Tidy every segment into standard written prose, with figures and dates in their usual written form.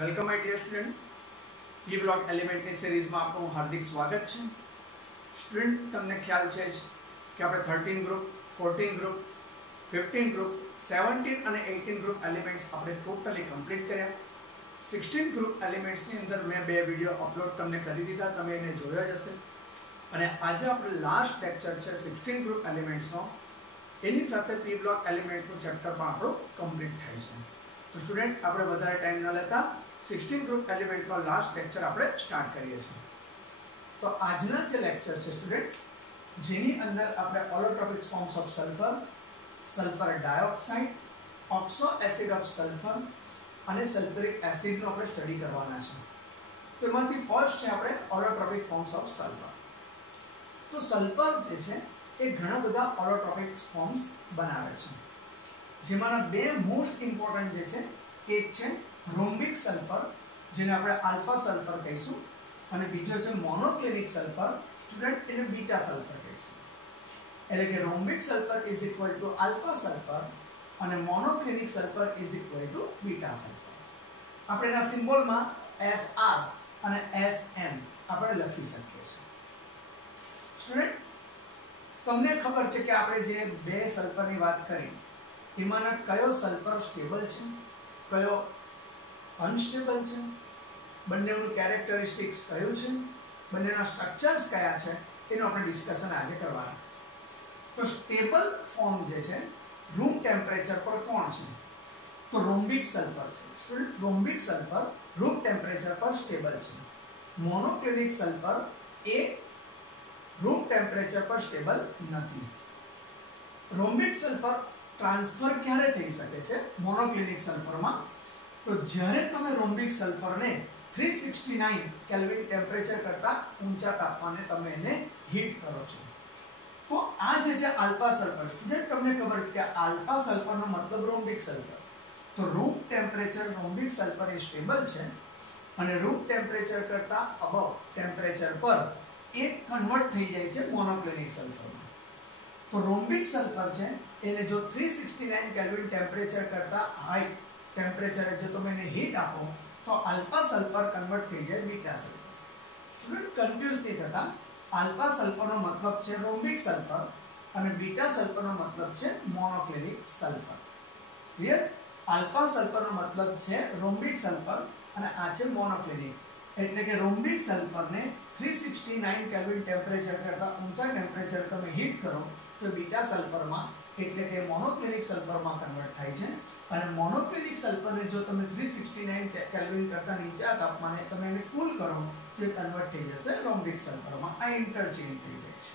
Welcome my dear student. P block element ની સિરીઝમાં આપનું હાર્દિક સ્વાગત છે। સ્ટુડન્ટ, તમને ખ્યાલ છે કે આપણે 13 ગ્રુપ, 14 ગ્રુપ, 15 ગ્રુપ, 17 અને 18 ગ્રુપ એલિમેન્ટ્સ આપણે ટોટલી કમ્પ્લીટ કર્યા। 16 ગ્રુપ એલિમેન્ટ્સ ની અંદર મેં બે વિડિયો અપલોડ તમને કરી દીધા, તમે એને જોયા જ હશે। અને આજે આપણે લાસ્ટ લેક્ચર છે 16 ગ્રુપ એલિમેન્ટ્સ નો, એની સાથે પી બ્લોક એલિમેન્ટ નું ચેપ્ટર પણ આપણું કમ્પ્લીટ થાય છે। તો સ્ટુડન્ટ, આપણે વધારે ટાઈમ ન લેતા 16 ગ્રુપ એલિમેન્ટ નો લાસ્ટ લેક્ચર આપણે સ્ટાર્ટ કરીએ છીએ। તો આજના જે લેક્ચર છે સ્ટુડન્ટ, જેની અંદર આપણે allotropic forms of sulphur, sulphur dioxide, oxo acid of sulphur અને સલ્ફ્યુરિક એસિડ નો આપણે સ્ટડી કરવાના છે। તો એમાંથી ફર્સ્ટ છે આપણે ઓલોટ્રોપિક ફોર્મ્સ ઓફ સલ્ફર। તો સલ્ફર જે છે એ ઘણા બધા ઓલોટ્રોપિક ફોર્મ્સ બનાવે છે, જેમાંના બે મોસ્ટ ઇમ્પોર્ટન્ટ જે છે એક છે રોમ્બિક સલ્ફર, જેને આપણે આલ્ફા સલ્ફર કહીશું, અને બીજો છે મોનોક્લિનિક સલ્ફર, સ્ટુડન્ટ એને બીટા સલ્ફર કહીશું। એટલે કે rhombic sulphur is equal to alpha sulphur અને monoclinic sulphur is equal to beta sulphur. આપણે એના સિમ્બોલમાં SR અને SN આપણે લખી શકીએ છીએ। સ્ટુડન્ટ, તમને ખબર છે કે આપણે જે બે સલ્ફરની વાત કરી એમાંના કયો સલ્ફર સ્ટેબલ છે, કયો અનસ્ટેબલ છે, બંનેનું કેરેક્ટરિસ્ટિક્સ કયું છે, બંનેના સ્ટ્રક્ચર્સ કયા છે, એનું આપણે ડિસ્કશન આજે કરવાના। તો સ્ટેબલ ફોર્મ જે છે રૂમ ટેમ્પરેચર પર કોણ છે? તો રોમ્બિક સલ્ફર છે। સ્ટુડન્ટ, રોમ્બિક સલ્ફર રૂમ ટેમ્પરેચર પર સ્ટેબલ છે। મોનોક્લિનિક સલ્ફર એ રૂમ ટેમ્પરેચર પર સ્ટેબલ નથી। રોમ્બિક સલ્ફર ટ્રાન્સફર ક્યારે થઈ શકે છે મોનોક્લિનિક સલ્ફરમાં? તો જ્યારે તમે રોમ્બિક સલ્ફરને 369 કેલ્વિન ટેમ્પરેચર કરતા ઊંચા તાપમાને તમે એને હીટ કરો છો। તો આ જે છે આલ્ફા સલ્ફર, સ્ટુડન્ટ તમને ખબર છે કે આલ્ફા સલ્ફરનો મતલબ રોમ્બિક સલ્ફર। તો રૂમ ટેમ્પરેચર રોમ્બિક સલ્ફર એ સ્ટેબલ છે અને રૂમ ટેમ્પરેચર કરતા અબવ ટેમ્પરેચર પર એ કન્વર્ટ થઈ જાય છે મોનોક્લિનિક સલ્ફરમાં। તો રોમ્બિક સલ્ફર છે એને જો 369 કેલ્વિન ટેમ્પરેચર કરતા હાઈ ટેમ્પરેચરે જો તમે એને હીટ આપો તો આલ્ફા સલ્ફર કન્વર્ટ થઈ જાય બીટા સલ્ફર। સ્ટુડન્ટ, કન્ફ્યુઝ નહીં થતા, આલ્ફા સલ્ફરનો મતલબ છે રોમ્બિક સલ્ફર અને બીટા સલ્ફરનો મતલબ છે મોનોક્લિનિક સલ્ફર। ક્લિયર? આલ્ફા સલ્ફરનો મતલબ છે રોમ્બિક સલ્ફર અને આ છે મોનોક્લિનિક। એટલે કે રોમ્બિક સલ્ફરને 369 કેલ્વિન ટેમ્પરેચર કરતા ઊંચા ટેમ્પરેચર તમે હીટ કરો તો બીટા સલ્ફરમાં એટલે કે મોનોક્લિનિક સલ્ફરમાં કન્વર્ટ થાય છે, અને મોનોક્લિનિક સલ્ફરને જો તમે 369 કેલ્વિન કરતા નીચા તાપમાને તમે એને કૂલ કરો તો એ કન્વર્ટ થઈ જશે રોમ્બિક સલ્ફરમાં। આ ઇન્ટરચેન્જ થઈ જાય છે।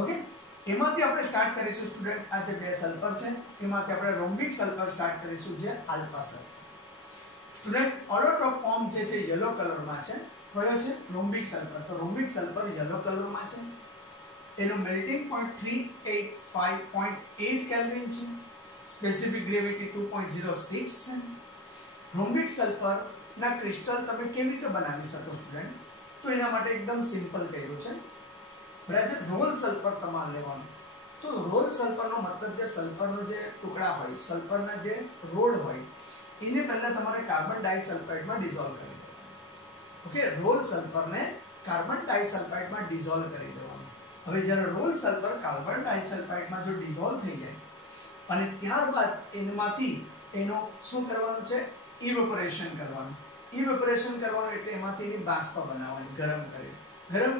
ઓકે, એમાંથી આપણે સ્ટાર્ટ કરીશું સ્ટુડન્ટ, આ જે બે સલ્ફર છે એમાંથી આપણે રોમ્બિક સલ્ફર સ્ટાર્ટ કરીશું, જે આલ્ફા સલ્ફર। સ્ટુડન્ટ, ઓલોટ્રોપ ફોર્મ જે છે યલો કલરમાં છે, કયો છે? રોમ્બિક સલ્ફર। તો રોમ્બિક સલ્ફર યલો કલરમાં છે, એનું મેલ્ટિંગ પોઈન્ટ 385.8 કેલ્વિન છે, સ્પેસિફિક ગ્રેવિટી 2.06 છે। રોમ્બિક સલ્ફર ના ક્રિસ્ટલ તમે કેવી રીતે બનાવી શકો સ્ટુડન્ટ? તો એના માટે એકદમ સિમ્પલ કર્યું છે। બરાબર, રોલ સલ્ફર તમારે લેવાનું। તો રોલ સલ્ફરનો મતલબ જે સલ્ફરનો જે ટુકડા હોય, સલ્ફરના જે રોડ હોય, એને પહેલા તમારે કાર્બન ડાઇસલ્ફાઇડમાં ડિસોલ્વ કરી દેવાનું। ઓકે, રોલ સલ્ફરને કાર્બન ડાઇસલ્ફાઇડમાં ડિસોલ્વ કરી દેવાનું। હવે જ્યારે રોલ સલ્ફર કાર્બન ડાઇસલ્ફાઇડમાં જો ડિસોલ્વ થઈ જાય અને ત્યારબાદ એમાંથી એનો શું કરવાનું છે? ઇવેપોરેશન કરવાનું। ઇવેપોરેશન કરવાનું એટલે એમાંથી એની બાષ્પ બનાવવાની, ગરમ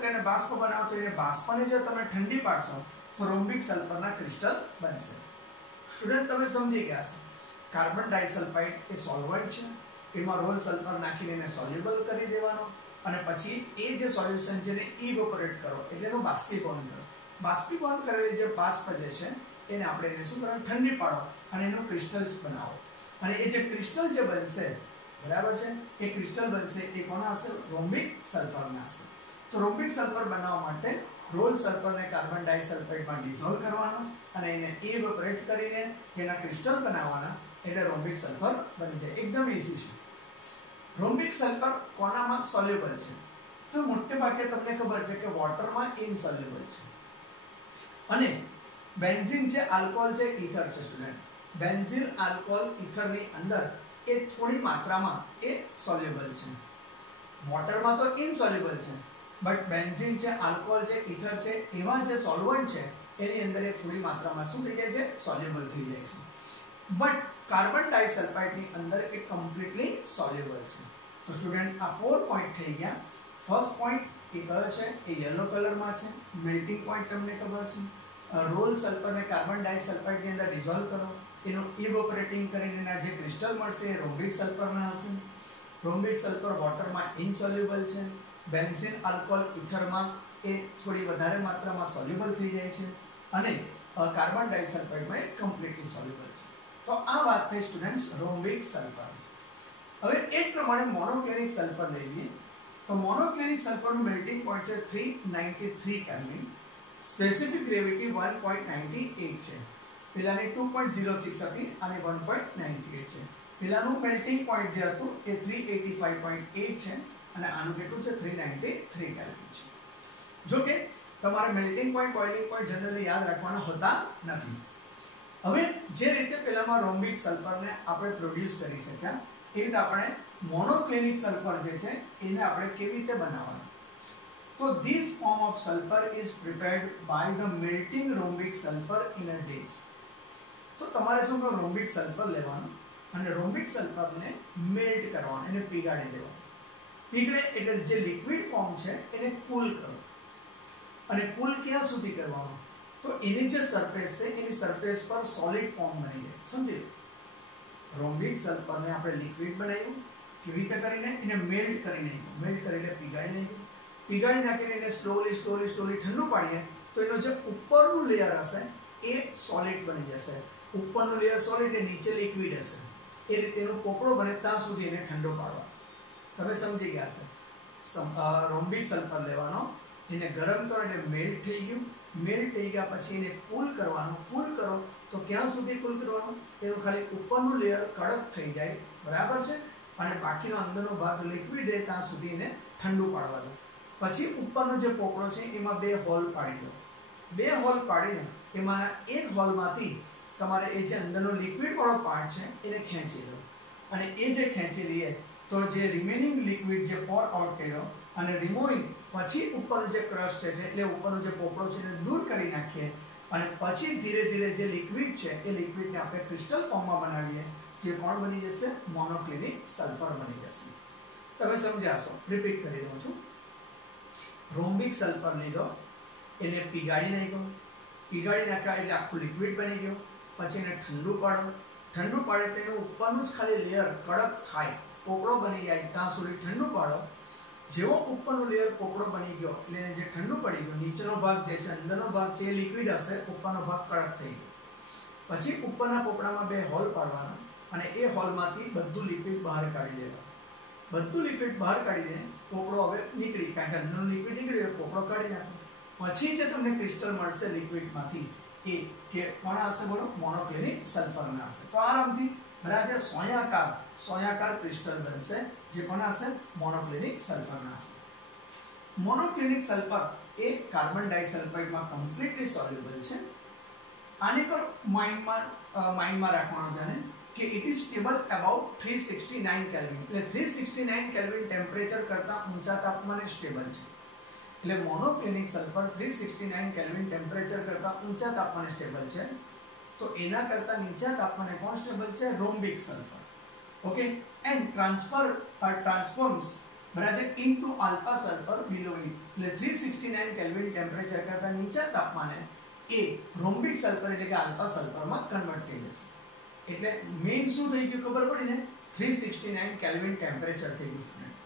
કરીને બાષ્પ બનાવો તો એ બાષ્પને જો તમે ઠંડી પાડશો તો રોમ્બિક સલ્ફરના ક્રિસ્ટલ બનશે। સ્ટુડન્ટ, તમે સમજી ગયા હશે, કાર્બન ડાઇસલ્ફાઇડ એ સોલ્વન્ટ છે, એમાં રોલ સલ્ફર નાખીને એને સોલ્યુબલ કરી દેવાનો અને પછી એ જે સોલ્યુશન છે એને ઇવેપોરેટ કરો એટલે એનું બાષ્પીભવન કરો। બાષ્પીભવન કરેલી જે બાષ્પ જે છે એને આપણે એને શું કરવાનું? ઠંડી પાડો અને એનું ક્રિસ્ટલ્સ બનાવો, અને એ જે ક્રિસ્ટલ જે બનશે, બરાબર છે, એ ક્રિસ્ટલ બનશે એ કોના હશે? રોમ્બિક સલ્ફરના હશે। તો રોમ્બિક સલ્ફર બનાવવા માટે રોલ સલ્ફરને કાર્બન ડાઇસલ્ફાઇડમાં ડિસોલ્વ કરવાનો અને એને ઇવેપોરેટ કરીને એના ક્રિસ્ટલ બનાવવાના એટલે રોમ્બિક સલ્ફર બની જાય। એકદમ ઈઝી છે। રોમ્બિક સલ્ફર કોનામાં સોલ્યુબલ છે? તો મોટે ભાગે તમને ખબર છે કે વોટરમાં ઇનસોલ્યુબલ છે, અને બેન્ઝીન છે, આલ્કોહોલ છે, ઈથર છે। સ્ટુડન્ટ, બેન્ઝીન, આલ્કોહોલ, ઈથરની અંદર એ થોડી માત્રામાં એ સોલ્યુબલ છે. વોટરમાં તો ઇનસોલ્યુબલ છે, બટ બેન્ઝીન છે, આલ્કોહોલ છે, ઇથર છે, એવા જે સોલ્વન્ટ છે એની અંદર એ થોડી માત્રામાં શું થઈ જાય છે? સોલ્યુબલ થઈ જાય છે. બટ કાર્બન ડાઇસલ્ફાઇડની અંદર એ કમ્પ્લીટલી સોલ્યુબલ છે. તો સ્ટુડન્ટ આ 4 પોઈન્ટ થઈ ગયા. ફર્સ્ટ પોઈન્ટ એ કયો છે? એ યલો કલરમાં છે. મેલ્ટિંગ પોઈન્ટ તમને ખબર છે. રોલ સલ્ફરને કાર્બન ડાઇસલ્ફાઇડની અંદર ડિઝોલ્વ કરો, એનું ઇવોપરેટિંગ કરીને એના જે ક્રિસ્ટલ મળશે એ રોમ્બિક સલ્ફરના હશે. રોમ્બિક સલ્ફર વોટરમાં ઇનસોલ્યુબલ છે. બેન્ઝીન, આલ્કોહોલ, ઇથરમાં એ થોડી વધારે માત્રામાં સોલ્યુબલ થઈ જાય છે અને કાર્બન ડાઇસલ્ફાઇડમાં એ કમ્પ્લીટલી સોલ્યુબલ છે. તો આ વાત થઈ સ્ટુડન્ટ્સ રોમ્બિક સલ્ફર. હવે એ જ પ્રમાણે મોનોક્લિનિક સલ્ફર લઈએ તો મોનોક્લિનિક સલ્ફરનું મેલ્ટિંગ પોઈન્ટ છે 393 કેલ્વિન. સ્પેસિફિક ગ્રેવિટી 1.98 છે. પેલાની 2.06 હતી અને 1.98 છે. પેલાનું મેલ્ટિંગ પોઈન્ટ જે હતું એ 385.8 છે અને આનું કેટલું છે? 393 કેલ્વિન છે. જો કે તમારે melting point, boiling point generally યાદ રાખવાના હોતા નથી. હવે જે રીતે પેલામાં રોમ્બિક સલ્ફરને આપણે પ્રોડ્યુસ કરી શક્યા એ રીતે આપણે મોનોક્લિનિક સલ્ફર જે છે એને આપણે કેવી રીતે બનાવવાનું? તો this form of sulfur is prepared by the melting rhombic sulfur in a dish. તો તમારે શું કરવાનું? રોમ્બિક સલ્ફર લેવાનું અને રોમ્બિક સલ્ફરને મેલ્ટ કરવાનું, એને પીગાડી દેવાનું. પીગળે એટલે જે લિક્વિડ ફોર્મ છે એને કૂલ કરો. અને કૂલ ક્યાં સુધી કરવાનું? તો એની જે સરફેસ છે એની સરફેસ પર સોલિડ ફોર્મ બની જાય. સમજી લો, રોમ્બિક સલ્ફરને આપણે લિક્વિડ બનાવ્યું, કેવી રીતે કરીને? એને મેલ્ટ કરી નાખ્યું. મેલ્ટ કરીને પીગાડી નાખ્યું. પીગાડી નાખીને એને સ્લોલી ઠંડુ પાડીએ તો એનો જે ઉપરનું લેયર હશે એ સોલિડ બની જશે. ઉપરનું લેયર સોલિડ અને નીચે લિક્વિડ હશે. એ રીતે એનો પોપડો બને ત્યાં સુધી એને ઠંડો પાડવા. તમે સમજી ગયા હશે. રોમ્બિક સલ્ફર લેવાનો, એને ગરમ કરો એટલે મેલ્ટ થઈ ગયું. મેલ્ટ થઈ ગયા પછી એને કૂલ કરવાનું. કૂલ કરો તો ક્યાં સુધી કૂલ કરવાનું? એનું ખાલી ઉપરનું લેયર કડક થઈ જાય, બરાબર છે, અને બાકીનો અંદરનો ભાગ લિક્વિડ રહે ત્યાં સુધી એને ઠંડુ પાડવા દો. પછી ઉપરનો જે પોપડો છે એમાં 2 હોલ પાડી દો. 2 હોલ પાડીને એમાંના એક હોલમાંથી તમારે એ જે અંદરનો લિક્વિડ વાળો પાર્ટ છે એને ખેંચી લો. અને એ જે ખેંચી લઈએ તો જે રિમેનિંગ લિક્વિડ જે પોર આઉટ કર્યો અને રિમૂવિંગ પછી ઉપરનો જે ક્રશ છે એટલે ઉપરનો જે પોપડો છે એને દૂર કરી નાખીએ અને પછી ધીરે ધીરે જે લિક્વિડ છે એ લિક્વિડને આપણે ક્રિસ્ટલ ફોર્મમાં બનાવીએ. જે કોણ બની જશે? મોનોક્લિનિક સલ્ફર બની જશે. તમે સમજાશો. રિપીટ કરી દઉં છું. રોમ્બિક સલ્ફર લીધો, એને પીગાડી નાખ્યો. પીગાડી નાખ્યા એટલે આખું લિક્વિડ બની ગયો. પછી એને ઠંડુ પાડો. ઠંડુ પાડે તો એનું ઉપરનું જ ખાલી લેયર કડક થાય, પોપડો બની જાય ત્યાં સુધી ઠંડુ પાડો. જેવો ઉપરનો લેયર પોપડો બની ગયો એટલે એને જે ઠંડુ પડી ગયું, નીચેનો ભાગ જે છે, અંદરનો ભાગ છે એ લિક્વિડ હશે, ઉપરનો ભાગ કડક થઈ ગયો. પછી ઉપરના પોપડામાં 2 હોલ પાડવાના અને એ હોલમાંથી બધું લિક્વિડ બહાર કાઢી દેવાનું. બધું લિક્વિડ બહાર કાઢીને પોપડો હવે નીકળી, કારણ કે અંદરનું લિક્વિડ નીકળી ગયું, પોપડો કાઢી નાખો. પછી જે તમને ક્રિસ્ટલ મળશે લિક્વિડમાંથી એ કે કોના હશે? બોલો, મોનોક્લિનિક સલ્ફરના હશે. તો આરામથી બરાબર સોયાકાર ક્રિસ્ટલ બનશે જે કોના હશે? મોનોક્લિનિક સલ્ફરના હશે. મોનોક્લિનિક સલ્ફર એ કાર્બન ડાઇસલ્ફાઇડમાં કમ્પ્લીટલી સોલ્યુબલ છે. આની પર માઇન્ડમાં રાખવાનું છે કે it is stable about 369 kelvin. એટલે 369 કેલ્વિન ટેમ્પરેચર કરતાં ઊંચા તાપમાને સ્ટેબલ છે. એટલે મોનોક્લિનિક સલ્ફર 369 કેલ્વિન ટેમ્પરેચર કરતાં ઊંચા તાપમાને સ્ટેબલ છે. તો એના કરતાં નીચા તાપમાને કોણ સ્ટેબલ છે? રોમ્બિક સલ્ફર. ઓકે, એન્ડ ટ્રાન્સફોર્મ્સ બરાબર into alpha sulphur below it. એટલે 369 કેલ્વિન ટેમ્પરેચર કરતાં નીચા તાપમાને એ રોમ્બિક સલ્ફર એટલે કે આલ્ફા સલ્ફરમાં કન્વર્ટ થઈ જશે. એટલે મેઇન શું થઈ ગયું ખબર પડી ને? 369 કેલ્વિન ટેમ્પરેચર થઈ ગયું સ્ટુડન્ટ.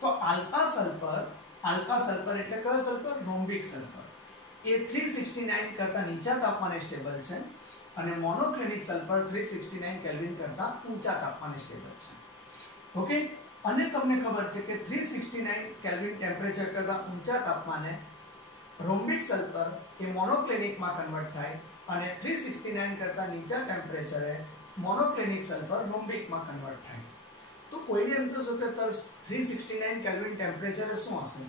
તો આલ્ફા સલ્ફર એટલે કયો સલ્ફર? રોમ્બિક સલ્ફર. એ 369 કરતાં નીચા તાપમાને સ્ટેબલ છે અને મોનોક્લિનિક સલ્ફર 369 કેલ્વિન કરતાં ઊંચા તાપમાને સ્ટેબલ છે. ઓકે, અને તમને ખબર છે કે 369 કેલ્વિન ટેમ્પરેચર કરતાં ઊંચા તાપમાને રોમ્બિક સલ્ફર એ મોનોક્લિનિકમાં કન્વર્ટ થાય અને 369 કરતાં નીચા ટેમ્પરેચરે મોનોક્લિનિક સલ્ફર રોમ્બિકમાં કન્વર્ટ થાય. તો કોઈને એમ તો કે 369 કેલ્વિન ટેમ્પરેચર શું હશે?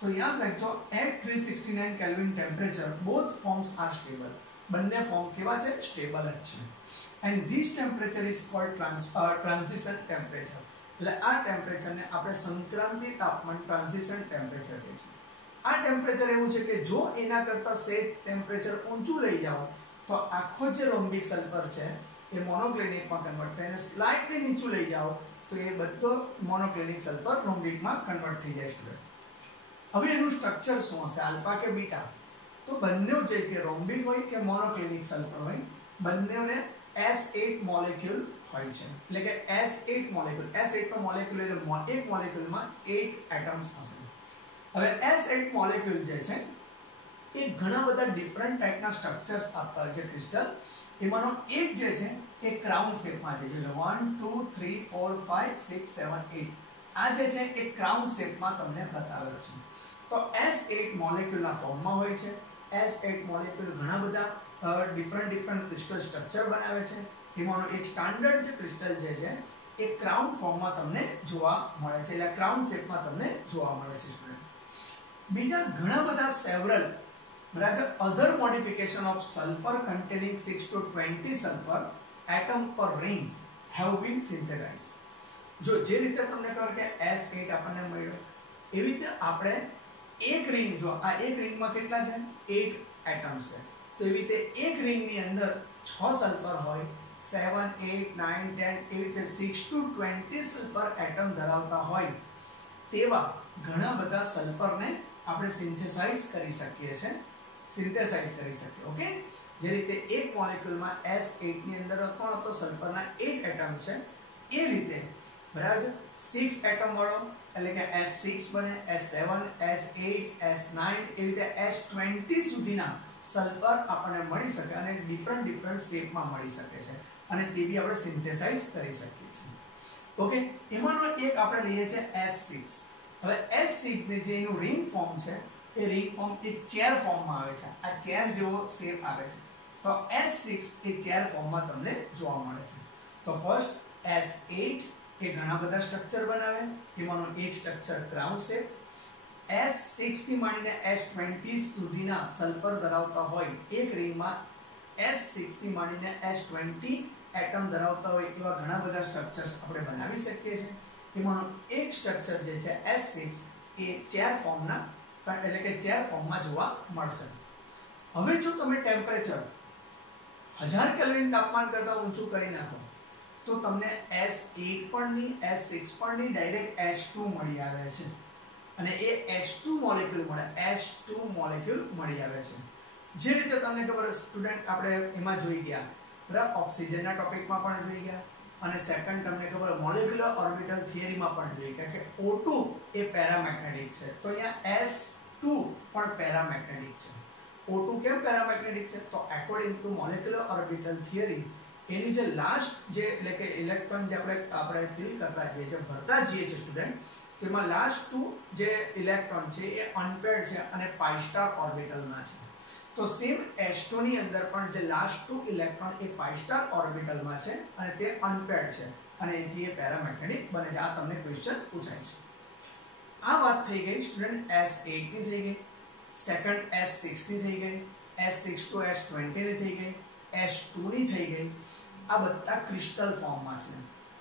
તો યાદ રાખજો, at 369 kelvin temperature both forms are stable. બંને ફોર્મ કેવા છે? સ્ટેબલ જ છે. And this temperature is called transition temperature. એટલે આ ટેમ્પરેચરને આપણે સંક્રાંતિ તાપમાન ટ્રાન્ઝિશન ટેમ્પરેચર કહીએ છીએ. આ ટેમ્પરેચર એવું છે કે જો એના કરતાં સેજ ટેમ્પરેચર ઊંચું લઈ જાઓ તો આખો જે રોમ્બિક સલ્ફર છે એ મોનોક્લિનિકમાં કન્વર્ટ થઈને સ્લાઇટલી નીચું લઈ જાઓ તો એ બધો મોનોક્લિનિક સલ્ફર રોમ્બિકમાં કન્વર્ટ થઈ જાય સ્ટુડન્ટ. હવે એનું સ્ટ્રક્ચર શું હશે? આલ્ફા કે બીટા? તો બંને જે કે રોમ્બિક હોય કે મોનોક્લિનિક સલ્ફર હોય બંનેને S8 મોલેક્યુલ હોય છે. એટલે કે S8 મોલેક્યુલ, S8 નો મોલેક્યુલ એટલે એક મોલેક્યુલમાં 8 એટમ્સ હશે. હવે S8 મોલેક્યુલ જે છે એ ઘણા બધા ડિફરન્ટ ટાઈપના સ્ટ્રક્ચર્સ આપતા હોય છે ક્રિસ્ટલ. એમાંનો એક જે છે એ ક્રાઉન શેપમાં છે. એટલે 1 2 3 4 5 6 7 8 આ જે છે એ ક્રાઉન શેપમાં તમને બતાવેલો છે. તો S8 મોલેક્યુલના ફોર્મમાં હોય છે. S8 મોલેક્યુલ ઘણા બધા ડિફરન્ટ ક્રિસ્ટલ સ્ટ્રક્ચર બનાવે છે. એમાંનો એક સ્ટાન્ડર્ડ જે ક્રિસ્ટલ જે છે એ ક્રાઉન ફોર્મમાં તમને જોવા મળે છે. એટલે ક્રાઉન શેપમાં તમને જોવા મળે છે સ્ટુડન્ટ. બીજા ઘણા બધા several other modification of sulfur containing 6 to 20 sulfur atom per ring have been synthesized. જો જે રીતે તમને ખબર કે S8 આપણને મળ્યો એવી રીતે આપણે એક રિંગ, જો આ એક રિંગમાં કેટલા છે? 8 એટમ્સ છે. તો એવી રીતે એક રિંગની અંદર 6 સલ્ફર હોય, 7 8 9 10 એવી રીતે 6 to 20 સલ્ફર એટમ ધરાવતા હોય તેવા ઘણા બધા સલ્ફરને આપણે સિન્થેસાઇઝ કરી શકીએ છીએ. ઓકે. જે રીતે એક મોલેક્યુલમાં S8 ની અંદર કોણ હતો? સલ્ફરના 8 એટમ છે. એ રીતે બરાબર છે 6 એટમ વાળો એટલે કે S6 બને, S7 S8 S9 એવી રીતે S20 સુધીના સલ્ફર આપણને મળી શકે અને ડિફરન્ટ શેપમાં મળી શકે છે અને તે બી આપણે સિન્થેસાઇઝ કરી શકીએ છીએ. ઓકે. એમાંનો એક આપણે લઈએ છીએ S6. હવે S6 જે એનું રિંગ ફોર્મ છે એ રિંગ ફોર્મ એક ચેર ફોર્મમાં આવે છે. આ ચેર જેવો શેપ આવે છે. તો S6 એ ચેર ફોર્મમાં તમને જોવા મળે છે. તો ફર્સ્ટ S8 એ ઘણા બધા સ્ટ્રક્ચર બનાવે. એમાંનું એક સ્ટ્રક્ચર ક્રાઉન શેપ. S6 થી માંડીને S20 સુધીના સલ્ફર ધરાવતા હોય એક રિંગમાં S6 થી માંડીને S20 એટમ ધરાવતા હોય એવા ઘણા બધા સ્ટ્રક્ચર્સ આપણે બનાવી શકીએ છીએ. એમાંનું એક સ્ટ્રક્ચર જે છે S6 એ ચેર ફોર્મના એટલે કે ચેર ફોર્મમાં જોવા મળશે. હવે જો તમે ટેમ્પરેચર 1000 કેલ્વિન તાપમાન કરતા ઊંચું કરી નાખો તો તમને S8 પણ ની S6 પણ ની ડાયરેક્ટ H2 મળી આવે છે અને એ H2 મોલેક્યુલ મળી આવે છે. જે રીતે તમને ખબર સ્ટુડન્ટ આપણે એમાં જોઈ ગયા બરાબર, ઓક્સિજનના ટોપિકમાં પણ જોઈ ગયા અને સેકન્ડ તમને ખબર મોલેક્યુલર ઓર્બિટલ થિયરીમાં પણ જોઈ ગયા કે O2 એ પેરામેગ્નેટિક છે. તો અહીંયા S2 પણ પેરામેગ્નેટિક છે. O2 કેમ પેરામેગ્નેટિક છે? તો according to molecular orbital theory એની જે લાસ્ટ જે એટલે કે ઇલેક્ટ્રોન જે આપણે ફિલ કરતા છીએ, જે ભરતા છીએ સ્ટુડન્ટ, તેમાં લાસ્ટ 2 જે ઇલેક્ટ્રોન છે એ અનપેર્ડ છે અને પાઈ સ્ટાર ઓર્બિટલમાં છે. તો સેમ S2 ની અંદર પણ જે લાસ્ટ 2 ઇલેક્ટ્રોન એ પાઈ સ્ટાર ઓર્બિટલમાં છે અને તે અનપેર્ડ છે અને એથી એ પેરામેગ્નેટિક બને છે. આ તમને ક્વેશ્ચન પૂછાય છે. આ વાત થઈ ગઈ સ્ટુડન્ટ S8 ની થઈ ગઈ, સેકન્ડ S6 ની થઈ ગઈ, S6 to S20 ની થઈ ગઈ, S2 ની થઈ ગઈ. આ બધા ક્રિસ્ટલ ફોર્મમાં છે.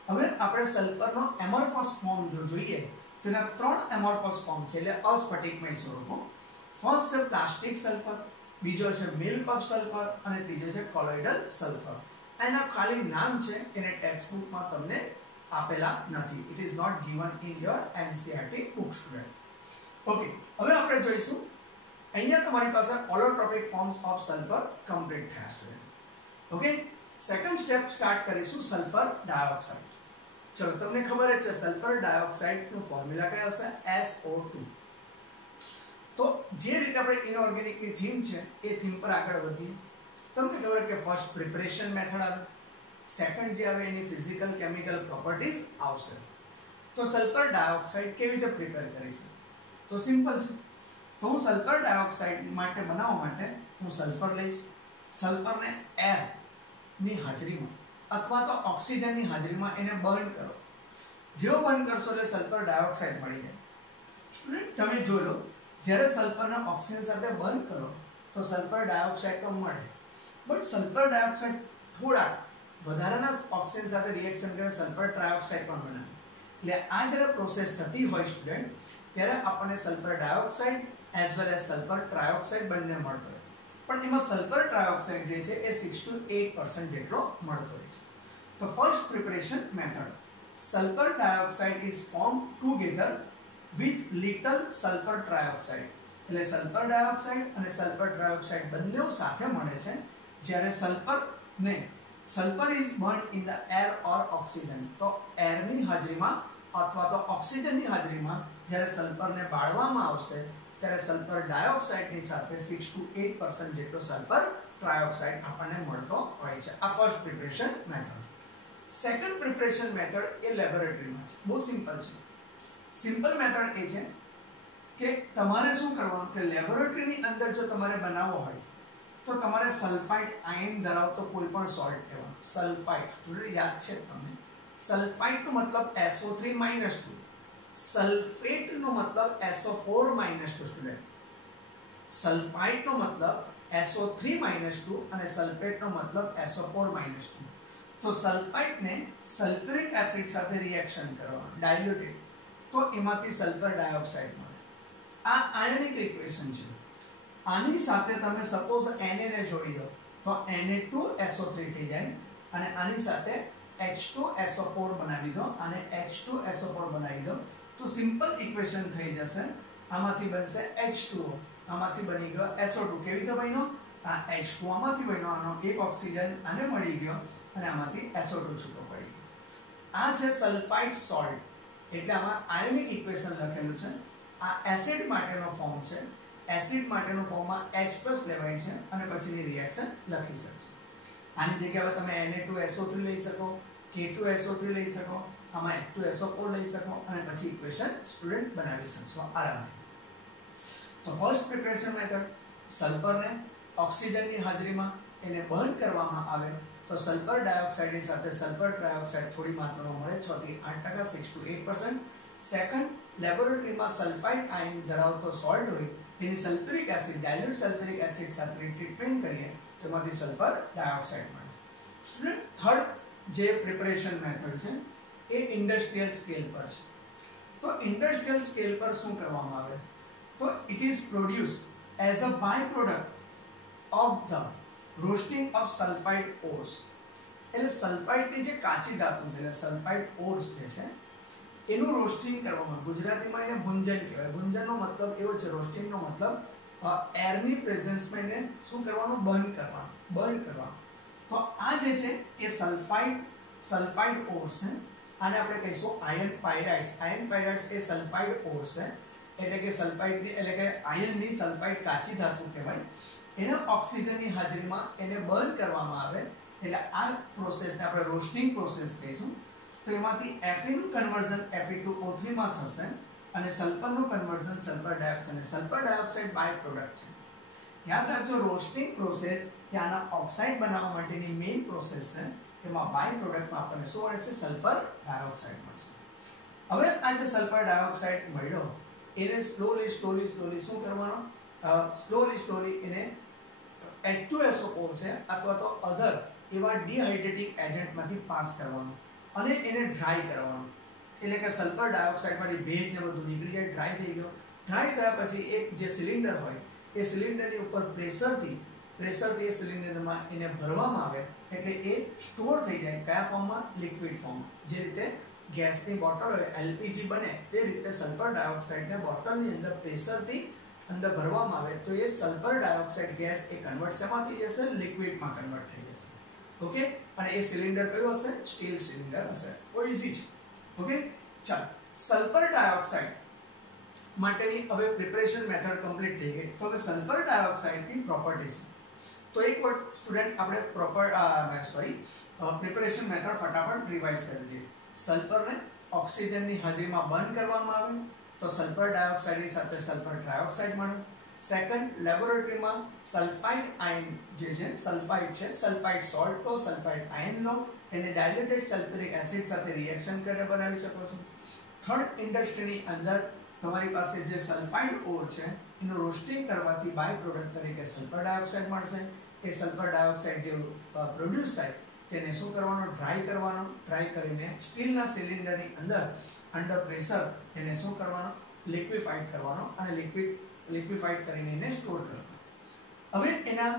હવે આપણે સલ્ફરનો એમોર્ફસ ફોર્મ જો જોઈએ તો એના 3 એમોર્ફસ ફોર્મ છે એટલે અસ્ફટિકમય સ્વરૂપો. ફર્સ્ટ છે પ્લાસ્ટિક સલ્ફર, બીજો છે મિલ્ક ઓફ સલ્ફર અને ત્રીજો છે કોલોઈડલ સલ્ફર. એના ખાલી નામ છે, એને ટેક્સ્ટ બુકમાં તમને આપેલા નથી. It is not given in your NCERT book student. Okay. હવે આપણે જોઈશું અહીંયા તમારી પાસે allotropic forms of sulphur complete થયા student. Okay. Second step start કરીશું સલ્ફર ડાયોક્સાઇડ. ચલો, તમને ખબર જ છે સલ્ફર ડાયોક્સાઇડ નું ફોર્મ્યુલા કયો હશે? SO2. તો જે રીતે આપણે ઇનઓર્ગેનિક ની થીમ છે એ થીમ પર આગળ વધીએ. તમને ખબર કે ફર્સ્ટ પ્રિપરેશન મેથડ આવે, સેકન્ડ જે આવે એની ફિઝિકલ કેમિકલ પ્રોપર્ટીઝ આવશે. તો સલ્ફર ડાયોક્સાઇડ કેવી રીતે પ્રિપેર કરીશું? તો સિમ્પલ છે. તો હું સલ્ફર ડાયોક્સાઇડ માટે બનાવવા માટે હું સલ્ફર લઈશ. સલ્ફરને એર ની હાજરીમાં અથવા તો ઓક્સિજનની હાજરીમાં એને બર્ન કરો. જેવો બર્ન કરશો એટલે સલ્ફર ડાયોક્સાઇડ મળી જાય. સ્ટુડન્ટ તમે જોઈ લો, જ્યારે સલ્ફરને ઓક્સિજન સાથે બર્ન કરો તો સલ્ફર ડાયોક્સાઇડ તો મળે, બટ સલ્ફર ડાયોક્સાઇડ થોડા વધારાના ઓક્સિજન સાથે રિએક્શન કરે સલ્ફર ટ્રાયોક્સાઇડ પણ બનાવે. એટલે આ જ્યારે પ્રોસેસ થતી હોય સ્ટુડન્ટ ત્યારે આપણને sulphur dioxide as well as sulphur trioxide બંને મળતો હોય. પણ એમાં સલ્ફર ટ્રાયોક્સાઇડ જે છે એ 6 to 8% જેટલો મળતો હોય છે. તો first preparation method, sulfur dioxide is formed together with little sulfur trioxide. એટલે સલ્ફર ડાયોક્સાઇડ અને સલ્ફર ટ્રાયોક્સાઇડ બંને સાથે મળે છે જ્યારે sulphur is burn in the air or oxygen. તો એરની હાજરીમાં અથવા તો ઓક્સિજનની હાજરીમાં જ્યારે સલ્ફરને બાળવામાં આવશે ત્યારે સલ્ફર ડાયોક્સાઇડની સાથે 6 to 8% જેટલો સલ્ફર ટ્રાયોક્સાઇડ આપણને મળતો હોય છે. આ first preparation method. Second preparation method એ લેબોરેટરીમાં છે. બહુ સિમ્પલ છે. સિમ્પલ મેથડ એ છે કે તમારે શું કરવાનું કે લેબોરેટરીની અંદર જો તમારે બનાવવો હોય તો તમારે સલ્ફાઇડ આયન ધરાવતો કોઈ પણ સોલ્ટ લેવાનો. સલ્ફાઇડ સ્ટુડન્ટ યાદ છે તમને? સલ્ફાઇડ નો મતલબ SO3 - 2, સલ્ફેટ નો મતલબ SO4 - 2 સ્ટુડન્ટ. સલ્ફાઇડ નો મતલબ SO3 - 2 અને સલ્ફેટ નો મતલબ SO4 - 2. તો સલ્ફાઇડ ને સલ્ફ્યુરિક એસિડ સાથે રિએક્શન કરવાનું, ડાયલ્યુટેડ, તો એમાંથી સલ્ફર ડાયોક્સાઇડ મળે. આ આયનિક ઇક્વેશન છે. આની સાથે તમે સપોઝ Na ને જોડી દો તો Na2SO3 થઈ જાય અને આની સાથે H2SO4 બનાવી દો અને H2SO4 બનાવી દો તો સિમ્પલ ઇક્વેશન થઈ જશે. આમાંથી બનશે H2O, આમાંથી બની ગયો SO2. કેવી રીતે બન્યો? આ H2 આમાંથી બન્યો, આનો એક ઓક્સિજન આને મળી ગયો અને આમાંથી SO2 છૂટો પડી ગયો. આ છે સલ્ફાઇડ સોલ્ટ. એટલે આમાં આયોનિક ઇક્વેશન લખેલું છે. આ એસિડ માટેનો ફોર્મ છે. એસિડ માટેનો ફોર્મમાં H+ લેવાય છે અને પછીની રિએક્શન લખી શકશો. આની જગ્યાએ તમે Na2SO3 લઈ શકો, K2SO3 લઈ શકો, આમાં H2SO4 લઈ શકો અને પછી ઇક્વેશન સ્ટુડન્ટ બનાવી શકશો આરામથી. તો ફર્સ્ટ પ્રિપરેશન મેથડ, સલ્ફરને ઓક્સિજનની હાજરીમાં એને બર્ન કરવામાં આવે તો સલ્ફર ડાયોક્સાઇડની સાથે સલ્ફર ટ્રાયોક્સાઇડ થોડી માત્રામાં મળે 6 થી 8%, 6 to 8%. સેકન્ડ, લેબોરેટરીમાં સલ્ફાઇડ આયન ધરાવતો સોલ્ટ હોય તેની sulphuric acid, dilute sulphuric acid સાથે ટ્રીટમેન્ટ કરીએ તો એમાંથી સલ્ફર ડાયોક્સાઇડ મળે. સ્ટુડન્ટ થર્ડ જે પ્રિપરેશન મેથડ છે એ ઇન્ડસ્ટ્રીયલ સ્કેલ પર છે. તો ઇન્ડસ્ટ્રીયલ સ્કેલ પર શું કરવામાં આવે તો it is produce as a by product of the roasting of sulphide ores. એટલે સલ્ફાઇડની જે કાચી ધાતુ છે એટલે સલ્ફાઇડ ઓર્સ જે છે એનું રોસ્ટિંગ કરવામાં, ગુજરાતીમાં એને ભુંજન કહેવાય. ભુંજનનો મતલબ એવો છે, રોસ્ટિંગનો મતલબ એરની પ્રેઝન્સમાં એને શું કરવાનું? બર્ન કરવાનું. તો આ જે છે એ સલ્ફાઇડ ઓર્સ છે. આને આપણે કહીશું આયન પાયરાઇડ્સ. આયન પાયરાઇડ્સ એ સલ્ફાઇડ ઓર્સ છે. એટલે કે સલ્ફાઇડની એટલે કે આયનની સલ્ફાઇડ કાચી ધાતુ કહેવાય. એના ઓક્સિજનની હાજરીમાં એને બર્ન કરવામાં આવે એટલે આ પ્રોસેસને આપણે રોસ્ટિંગ પ્રોસેસ કહીશું. તો એમાંથી Fe નું કન્વર્ઝન Fe2O3 માં થશે અને સલ્ફરનું કન્વર્ઝન સલ્ફર ડાયોક્સાઇડ, અને સલ્ફર ડાયોક્સાઇડ બાય પ્રોડક્ટ છે. યાદ રાખજો, રોસ્ટિંગ પ્રોસેસ કે આના ઓક્સાઇડ બનાવવા માટેની મેઇન પ્રોસેસ છે. એમાં બાય પ્રોડક્ટમાં આપણને શું મળે છે? સલ્ફર ડાયોક્સાઇડ મળશે. હવે આ જે સલ્ફર ડાયોક્સાઇડ મળ્યો એને સ્લોલી શું કરવાનો? સ્લોલી એને H2SO4 છે અથવા તો અધર એવા ડિહાઇડ્રેટિંગ એજન્ટમાંથી પાસ કરવાનો અને એને ડ્રાય કરવાનો. એટલે કે સલ્ફર ડાયોક્સાઇડમાંથી ભેજ ને બધું નીકળી જાય, ડ્રાય થઈ ગયો. ડ્રાય થયા પછી એક જે સિલિન્ડર હોય એ સિલિન્ડરની ઉપર પ્રેશરથી એ સિલિન્ડરમાં એને ભરવામાં આવે એટલે એ સ્ટોર થઈ જાય. કયા ફોર્મમાં? લિક્વિડ ફોર્મમાં. જે રીતે ગેસની બોટલ હોય LPG બને તે રીતે સલ્ફર ડાયોક્સાઇડને બોટલની અંદર પ્રેશરથી અંદર ભરવામાં આવે તો એ સલ્ફર ડાયોક્સાઇડ ગેસ એ કન્વર્ટ શેમાં થઈ જશે? લિક્વિડમાં કન્વર્ટ થઈ જશે. ઓકે, અને એ સિલિન્ડર કયો હશે? સ્ટીલ સિલિન્ડર હશે. તો ઈઝી છે. ઓકે, ચાલો સલ્ફર ડાયોક્સાઇડ માટેની હવે પ્રિપરેશન મેથડ કમ્પ્લીટ થઈ ગઈ. તો હવે સલ્ફર ડાયોક્સાઇડની પ્રોપર્ટીઝ. તો એક વાર સ્ટુડન્ટ આપણે પ્રિપરેશન મેથડ ફટાફટ રિવાઇઝ કરી દઈએ. સલ્ફરને ઓક્સિજનની હાજરીમાં બર્ન કરવામાં આવે તો સલ્ફર ડાયોક્સાઇડની સાથે સલ્ફર ટ્રાયોક્સાઇડ મળે. સેકન્ડ, લેબોરેટરીમાં સલ્ફાઇડ આયન જે છે સલ્ફાઇડ સોલ્ટ લો, સલ્ફાઇડ આયન લો, એને ડાયલ્યુટેડ સલ્ફ્યુરિક એસિડ સાથે રિએક્શન કરીને બનાવી શકો છો. થર્ડ, ઇન્ડસ્ટ્રીની અંદર તમારી પાસે જે સલ્ફાઇડ ઓર છે એનું રોસ્ટિંગ કરવાથી બાય પ્રોડક્ટ તરીકે સલ્ફર ડાયોક્સાઇડ મળશે. એ સલ્ફર ડાયોક્સાઇડ જે પ્રોડ્યુસ થાય તેને શું કરવાનો, ડ્રાય કરવાનો. ડ્રાય કરીને સ્ટીલના સિલિન્ડરની અંદર અંડર પ્રેશર એને શું કરવાનો, લિક્વિફાઈડ કરવાનો અને લિક્વિફાઈડ કરીને એને સ્ટોર કરવાનો. હવે એના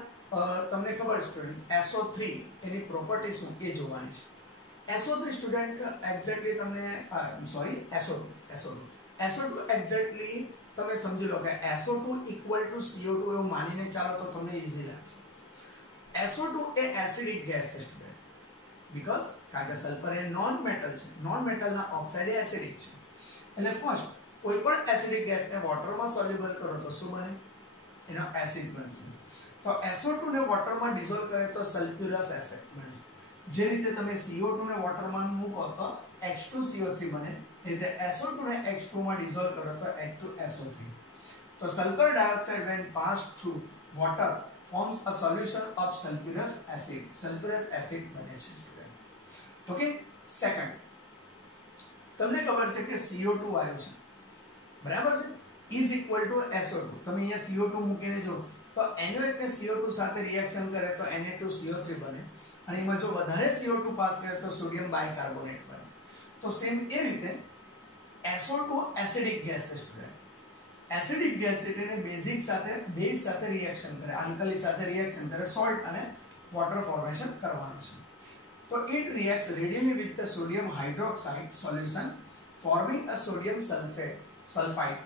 તમને ખબર સ્ટુડન્ટ SO3 એની પ્રોપર્ટી શું એ જોવાની છે. SO3 સ્ટુડન્ટ એક્ઝેક્ટલી તમને SO2 એક્ઝેક્ટલી તમે સમજી લો કે SO2 ઇક્વલ ટુ CO2 એવું માનીને ચાલો તો તમને ઈઝી લાગશે. SO2 એ એસિડિક ગેસ છે સ્ટુડન્ટ, બીકોઝ કારણ કે સલ્ફર એ નોન મેટલ છે. નોન મેટલના ઓક્સાઇડ એ એસિડિક છે. એટલે ફર્સ્ટ કોઈ પણ એસિડિક ગેસને વોટરમાં સોલ્યુબલ કરો તો શું બને, એનો એસિડ બનશે. તો SO2 ને વોટરમાં ડિસોલ્વ કરે તો સલ્ફ્યુરસ એસિડ બને. જે રીતે તમે CO2 ને વોટરમાં મૂકો તો H2CO3 બને, એ રીતે SO2 ને H2 માં ડિસોલ્વ કરો તો H2SO3. તો sulphur dioxide when passed through water forms a solution of sulfurous acid. sulfurous acid બને છે સ્ટુડન્ટ. ઓકે. સેકન્ડ, તમને ખબર છે કે CO2 આવ્યો છે, બરાબર છે, ઇઝ ઇક્વલ ટુ SO2. તમે અહીંયા CO2 મૂકીને જો તો NO1 ને CO2 સાથે રિએક્શન કરે તો Na2CO3 બને, અને એમાં જો વધારે CO2 પાસ કરે તો સોડિયમ બાયકાર્બોનેટ બને. તો સેમ એ રીતે SO2 એસિડિક ગેસ છે સ્ટુડન્ટ. એસિડિક ગેસ એટલે એને બેઝિક સાથે બેઝ સાથે રિએક્શન કરે, આલ્કલી સાથે રિએક્શન કરે, સોલ્ટ અને વોટર ફોર્મેશન કરવાનું છે. તો it reacts readily with the sodium hydroxide solution forming a sodium sulphide.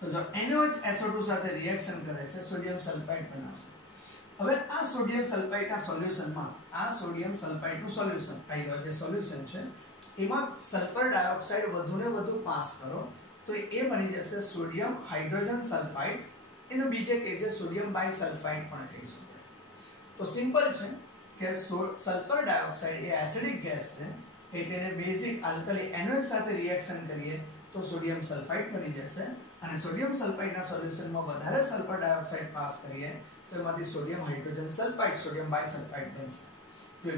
તો જો NaOH SO2 સાથે રિએક્શન કરે છે, સોડિયમ સલ્ફાઇડ બનાવશે. હવે આ સોડિયમ સલ્ફાઇડના સોલ્યુશનમાં આ સોડિયમ સલ્ફાઇડનું સોલ્યુશન આવ્યો જે સોલ્યુશન છે એમાં સલ્ફર ડાયોક્સાઇડ વધુને વધુ પાસ કરો તો એ બની જશે સોડિયમ હાઇડ્રોજન સલ્ફાઇડ. એનો બીજે કે જે સોડિયમ બાયસલ્ફાઇડ પણ કહી શકાય. તો સિમ્પલ છે કે સલ્ફર ડાયોક્સાઇડ એ એસિડિક ગેસ છે, એટલે એને બેઝિક આલ્કલી NaOH સાથે રિએક્શન કરીએ તો સોડિયમ સલ્ફાઇડ બની જશે, અને સોડિયમ સલ્ફાઇડના સોલ્યુશનમાં વધારે સલ્ફર ડાયોક્સાઇડ પાસ કરીએ તો એમાંથી સોડિયમ હાઇડ્રોજન સલ્ફાઇડ, સોડિયમ બાયસલ્ફાઇડ બનશે. તો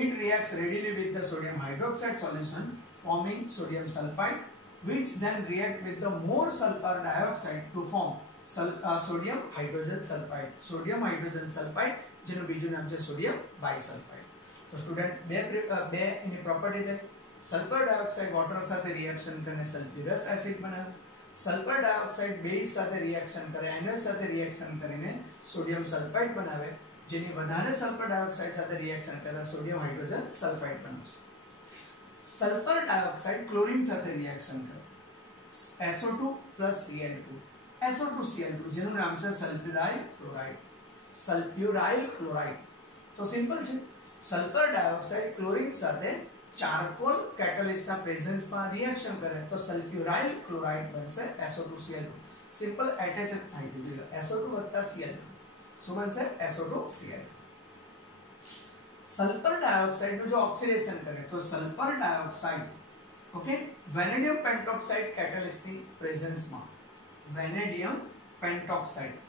it reacts readily with the sodium hydroxide solution forming sodium sulfide, which then react with the more sulfur dioxide to form sodium hydrogen sulfide. sodium hydrogen sulfide જેનું બીજું નામ છે sodium બાયસલ્ફાઇડ. તો student બે એની property છે. Sulphur dioxide water સાથે reaction કરીને સલ્ફ્યુરસ acid બનાવે, સલ્ફર ડાયોક્સાઇડ બેઝ સાથે રિએક્શન કરે, NaOH સાથે રિએક્શન કરીને સોડિયમ સલ્ફાઇડ બનાવે, જેની વધારે સલ્ફર ડાયોક્સાઇડ સાથે રિએક્શન કરે સોડિયમ હાઇડ્રોજન સલ્ફાઇડ બનશે. સલ્ફર ડાયોક્સાઇડ ક્લોરીન સાથે રિએક્શન કરે, SO2 Cl2, SO2Cl2 જેનું નામ છે સલ્ફ્યુરાઇલ ક્લોરાઇડ. સલ્ફ્યુરાઇલ ક્લોરાઇડ તો સિમ્પલ છે, સલ્ફર ડાયોક્સાઇડ ક્લોરીન સાથે ચારકોલ કેટલિસ્ટના પ્રેઝન્સમાં રિએક્શન કરે તો સલ્ફ્યુરાઇલ ક્લોરાઇડ બનશે SO2Cl2. સિમ્પલ એટેચ થાય છે, જોઈ લો SO2 Cl2 શું બનશે SO2Cl2. સલ્ફર ડાયોક્સાઇડ નું જો ઓક્સિડેશન કરે તો sulphur dioxide okay vanadium pentoxide કેટલિસ્ટની પ્રેઝન્સમાં વેનેડિયમ પેન્ટોક્સાઇડ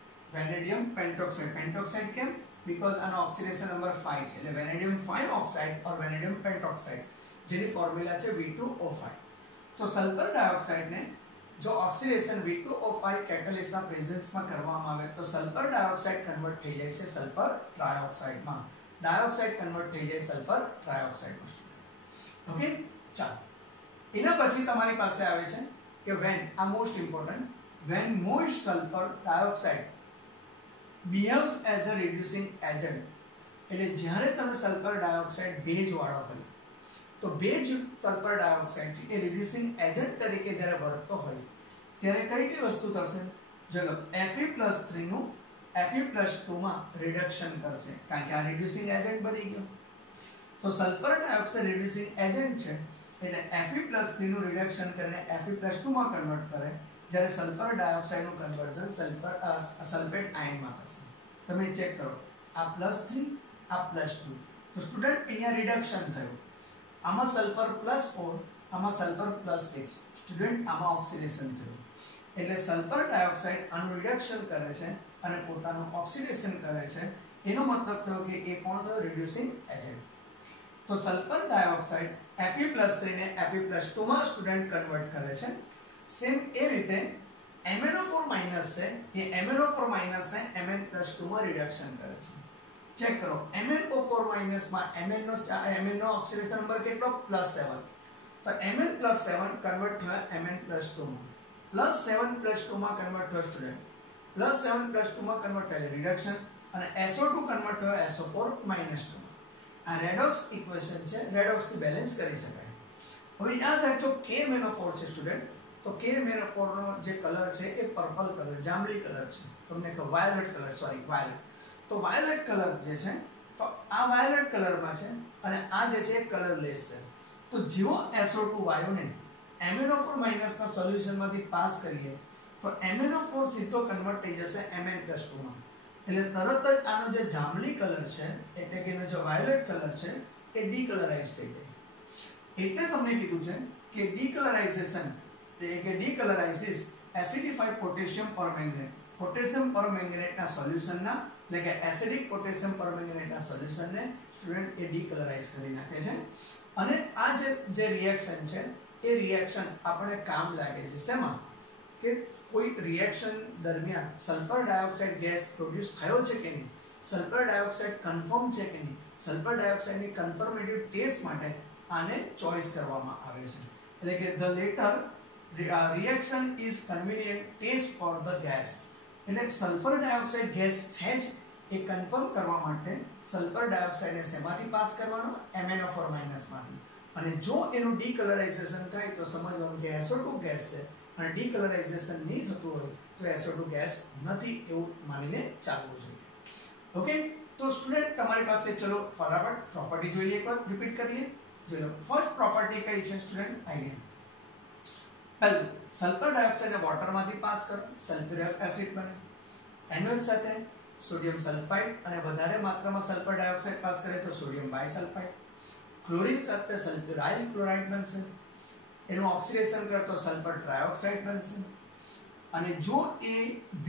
પેન્ટોક્સાઇડ કેમ, બીકોઝ આનો ઓક્સિડેશન નંબર 5 છે, એટલે vanadium 5 oxide or vanadium pentoxide જેની ફોર્મ્યુલા છે V2O5. તો સલ્ફર ડાયોક્સાઇડને જો ઓક્સિડેશન V2O5 કેટલિસ્ટના પ્રેઝન્સમાં કરવામાં આવે તો સલ્ફર ડાયોક્સાઇડ કન્વર્ટ થઈ જાય છે સલ્ફર ટ્રાયોક્સાઇડમાં, ડાયોક્સાઇડ કન્વર્ટ થઈ જાય સલ્ફર ટ્રાયોક્સાઇડમાં. ઓકે, ચાલો એના પછી તમારી પાસે આવે છે કે when આ most important, when moist sulfur dioxide behaves as a reducing agent. એટલે જ્યારે તમે સલ્ફર ડાયોક્સાઇડ ભેજ વાળો હોય તો ભેજ સલ્ફર ડાયોક્સાઇડ છે એ રિડ્યુસિંગ એજન્ટ તરીકે જ્યારે વર્તતો હોય ત્યારે કઈ કઈ વસ્તુ થશે, ચલો Fe+3 નું Fe+2 માં રિડક્શન કરશે, કારણ કે આ રિડ્યુસિંગ એજન્ટ બની ગયો. તો સલ્ફર ડાયોક્સાઇડ રિડ્યુસિંગ એજન્ટ છે એટલે Fe+3 નું રિડક્શન કરીને Fe+2 માં કન્વર્ટ કરે, જ્યારે સલ્ફર ડાયોક્સાઇડ નું કન્વર્ઝન સલ્ફેટ આયનમાં થશે. તમે ચેક કરો આ +3 આ +2, તો સ્ટુડન્ટ અહીંયા રિડક્શન થયું, આમાં સલ્ફર +4 આમાં સલ્ફર +6, સ્ટુડન્ટ આમાં ઓક્સિડેશન થયું. એટલે સલ્ફર ડાયોક્સાઇડ આનું રિડક્શન કરે છે અને પોતાનું ઓક્સિડેશન કરે છે, એનો મતલબ થયો કે એ કોણ થયો રિડ્યુસિંગ એજન્ટ. તો સલ્ફર ડાયોક્સાઇડ Fe+3 ને Fe+2 માં સ્ટુડન્ટ કન્વર્ટ કરે છે. સેમ એ રીતે MnO4- છે એ MnO4- ને Mn+2 માં રિડક્શન કરે છે. ચેક કરો MnO4- માં Mn નો ઓક્સિડેશન નંબર કેટલો +7 તો Mn+7 કન્વર્ટ થયો Mn+2 માં +7+2 માં કન્વર્ટ થયો સ્ટુડન્ટ +7+2 માં કન્વર્ટ થયેલ રિડક્શન અને SO2 કન્વર્ટ થયો SO4 -2 માં આ રેડોક્સ ઇક્વેશન છે રેડોક્સ થી બેલેન્સ કરી શકાય હવે યાદ રાખજો KMnO4 છે સ્ટુડન્ટ તો KMnO4 નો જે કલર છે એ પર્પલ કલર જાંબલી કલર છે તમને કે વાયોલેટ કલર સોરી વાયોલેટ તો વાયોલેટ કલર જે છે તો આ વાયોલેટ કલરમાં છે અને આ જે છે કલરલેસ છે તો જેવો SO2 વાયુને MnO4- ના સોલ્યુશનમાંથી પાસ કરીએ તો MnO4 સીધો કન્વર્ટ થઈ જશે Mn+2 માં એટલે તરત જ આનો જે જાંબલી કલર છે એટલે કે એનો જે વાયોલેટ કલર છે એ ડીકલરાઇઝ થઈ જાય એટલે તમને કીધું છે કે ડીકલરાઇઝેશન એટલે કે ડીકલરાઇઝિસ એસિડિફાઈડ પોટેશિયમ પરમેંગનેટ પોટેશિયમ પરમેંગનેટના સોલ્યુશનના એટલે કે એસિડિક પોટેશિયમ પરમેંગનેટના સોલ્યુશનને સ્ટુડન્ટ એ ડીકલરાઇઝ કરી નાખે છે અને આ જે રિએક્શન છે એ રિએક્શન આપણે કામ લાગે છે શેમાં કે કોઈ રિએક્શન દરમિયાન સલ્ફર ડાયોક્સાઇડ ગેસ પ્રોડ્યુસ થયો છે કે નહીં સલ્ફર ડાયોક્સાઇડ કન્ફર્મ છે કે નહીં સલ્ફર ડાયોક્સાઇડની કન્ફર્મેટિવ ટેસ્ટ માટે આને ચોઇસ કરવામાં આવે છે એટલે કે the letter reaction is convenient test for the gas એટલે સલ્ફર ડાયોક્સાઇડ ગેસ છે જ એ કન્ફર્મ કરવા માટે સલ્ફર ડાયોક્સાઇડને શેમાંથી પાસ કરવાનો MnO4- માંથી અને જો એનું ડીકલરાઇઝેશન થાય તો સમજવાનું કે SO2 ગેસ છે અને ડીકલરાઇઝેશન નહીં થતું હોય તો SO2 ગેસ નથી એવું માનીને ચાલવું જોઈએ ઓકે તો સ્ટુડન્ટ તમારી પાસે ચલો ફટાફટ પ્રોપર્ટી જોઈ લઈએ એકવાર રિપીટ કરીએ જોઈ લો ફર્સ્ટ પ્રોપર્ટી કઈ છે સ્ટુડન્ટ આઈડિયા પહેલું સલ્ફર ડાયોક્સાઇડને વોટરમાંથી પાસ કરો સલ્ફ્યુરસ એસિડ બને NOH સાથે સોડિયમ સલ્ફાઇડ અને વધારે માત્રામાં સલ્ફર ડાયોક્સાઇડ પાસ કરે તો સોડિયમ બાયસલ્ફાઇડ ક્લોરીન સાથે સલ્ફ્યુરાઇલ ક્લોરાઇડ બનશે એનું ઓક્સિડેશન કરે તો સલ્ફર ટ્રાયોક્સાઇડ બનશે અને જો એ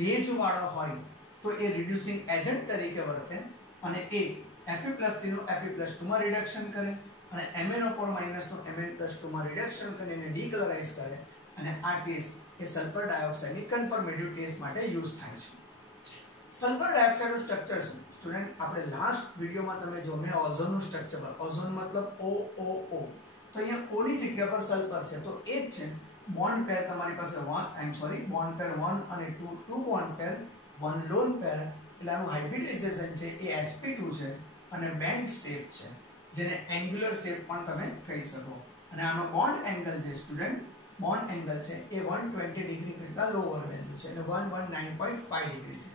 ભેજવાળો હોય તો એ રિડ્યુસિંગ એજન્ટ તરીકે વર્તે અને એ Fe+3 નું Fe+2 માં રિડક્શન કરે અને MnO4- નું Mn+2 માં રિડક્શન કરીને ડીકલરાઇઝ કરે અને આ ટેસ્ટ એ સલ્ફર ડાયોક્સાઇડની કન્ફર્મેટિવ ટેસ્ટ માટે યુઝ થાય છે સલ્ફર ડાયોક્સાઇડનું સ્ટ્રક્ચર શું સ્ટુડન્ટ આપણે લાસ્ટ વિડિયોમાં તમે જો મેં ઓઝોનનું સ્ટ્રક્ચર ઓઝોન મતલબ OOO તો અહીંયા O ની જગ્યા પર સલ્ફર છે તો એ જ છે બોન્ડ પેર તમારી પાસે બોન્ડ પેર 1 અને 2 ટુ બોન્ડ પેર 1 લોન પેર એટલે આનું હાઇબ્રિડાઇઝેશન છે એ sp2 છે અને બેન્ડ શેપ છે જેને એન્ગ્યુલર શેપ પણ તમે કહી શકો અને આનો બોન્ડ એંગલ જે સ્ટુડન્ટ બોન્ડ એંગલ છે એ 120 ડિગ્રી કરતા લોઅર વેલ્યુ છે એટલે 119.5 ડિગ્રી છે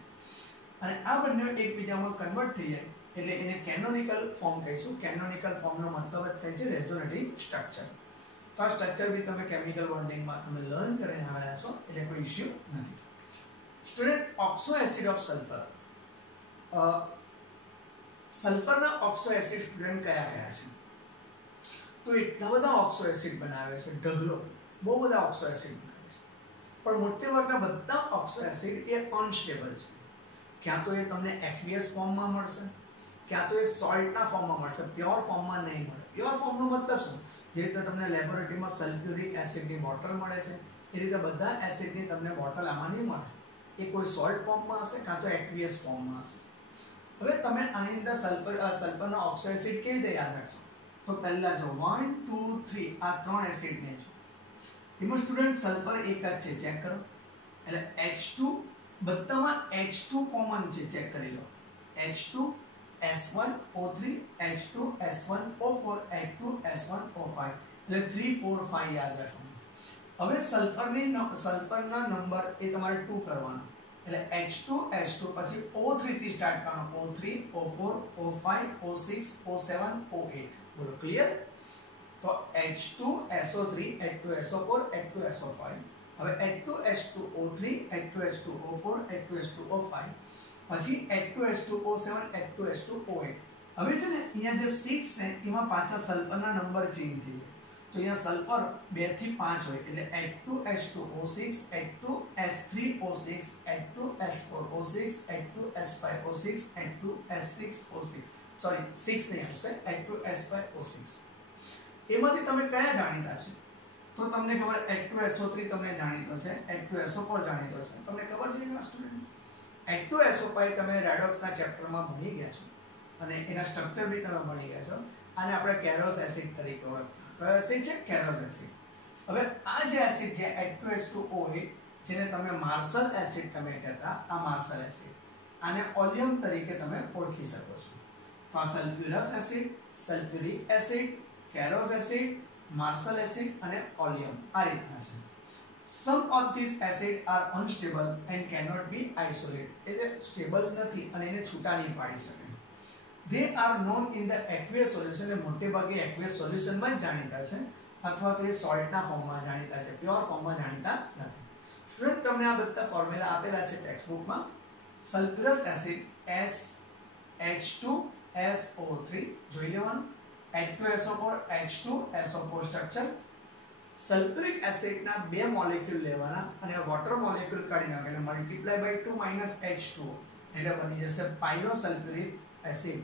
અને આ બંને એકબીજામાં કન્વર્ટ થઈ જાય એટલે એને કેનોનિકલ ફોર્મ કહીશું કેનોનિકલ ફોર્મનો મતલબ જ થાય છે રેઝોનેટિવ સ્ટ્રક્ચર તો આ સ્ટ્રક્ચર બી તમે કેમિકલ બોન્ડિંગમાં તમે લર્ન કરીને આવ્યા છો એટલે કોઈ ઇશ્યુ નથી student oxo acid of sulphur સલ્ફરના ઓક્સો એસિડ સ્ટુડન્ટ કયા કયા છે તો એટલા બધા ઓક્સો એસિડ બનાવે છે ઢગલો બહુ બધા ઓક્સો એસિડ બનાવે છે પણ મોટે ભાગના બધા ઓક્સો એસિડ એ અનસ્ટેબલ છે ક્યાં તો એ તમને એક્વિયસ ફોર્મમાં મળશે ક્યાં તો એ સોલ્ટના ફોર્મમાં મળશે પ્યોર ફોર્મમાં નહીં મળે પ્યોર ફોર્મનો મતલબ શું જે રીતે તમને લેબોરેટરીમાં સલ્ફ્યુરિક એસિડની બોટલ મળે છે એ રીતે બધા એસિડની તમને બોટલ આમાં નહીં મળે એ કોઈ સોલ્ટ ફોર્મમાં હશે કાં તો એક્વિયસ ફોર્મમાં હશે હવે તમે આની અંદર સલ્ફરના ઓક્સો એસિડ કેવી રીતે યાદ રાખશો તો પહેલા જો 1 2 3 આ ત્રણ એસિડને જો એમાં સ્ટુડન્ટ સલ્ફર એક જ છે ચેક કરો એટલે H2 બધામાં H2 કોમન છે ચેક કરી લો H2 S1O3 H2 S1O4 H2 S1O5 એટલે 3 4 5 યાદ રાખવાનું હવે સલ્ફરના નંબર એ તમારે 2 કરવાનો એટલે H2 S2 પછી O3 થી સ્ટાર્ટ કરવાનો O3 O4 O5 O6 O7 O8 બોલો ક્લિયર તો H2 SO3 H2 SO4 H2 SO5 હવે H2S2O3 H2S2O4 H2S2O5 પછી H2S2O7 H2S2O8 હવે છે ને અહીંયા જે 6 છે એમાં પાછા સલ્ફરના નંબર ચેન્જ થઈ તો અહીંયા સલ્ફર 2 થી 5 હોય એટલે H2S2O6 H2S3O6 H2S4O6 H2S5O6 H2S6O6 sorry 6 નહીં આવશે H2S5O6 એમાંથી તમે કયા જાણીતા છે તો તમને ખબર H2SO3 તમને જાણીતો છે H2SO4 જાણીતો છે તમને ખબર છે કે સ્ટુડન્ટ H2SO5 તમે રેડોક્સના ચેપ્ટરમાં ભણી ગયા છો અને એના સ્ટ્રક્ચર બી તમે ભણી ગયા છો. આને આપણે કેરોસ એસિડ તરીકે ઓળખતા. કયો એસિડ છે? કેરોસ એસિડ. હવે આ જે એસિડ છે H2SO8 જેને તમે માર્શલ એસિડ તમે કહેતા, આ માર્શલ એસિડ, આને ઓલિયમ તરીકે તમે ઓળખી શકો છો. તો આ sulphurous acid, sulphuric acid, Caro's acid, Marshall acid અને ઓલિયમ આ રીતના છે. Some of these acids are unstable and cannot be isolated. એટલે સ્ટેબલ નથી અને એને છૂટા નહીં પાડી શકે. They are known in the aqueous solution. એટલે મોટે ભાગે aqueous solution માં જાણીતા છે અથવા તો એ સોલ્ટના ફોર્મમાં જાણીતા છે, પ્યોર ફોર્મમાં જાણીતા નથી. સ્ટુડન્ટ તમને આ બધા ફોર્મ્યુલા આપેલા છે ટેક્સ્ટ બુકમાં. સલ્ફ્યુરસ એસિડ SH2SO3 જોઈ લેવાનું, H2SO4 H2SO4 સ્ટ્રક્ચર. સલ્ફ્યુરિક એસિડના બે મોલેક્યુલ લેવાના અને વોટર મોલેક્યુલ કાઢી નાખો એટલે મલ્ટીપ્લાય બાય 2 માઈનસ H2O એટલે બની જશે પાયરોસલ્ફ્યુરિક એસિડ.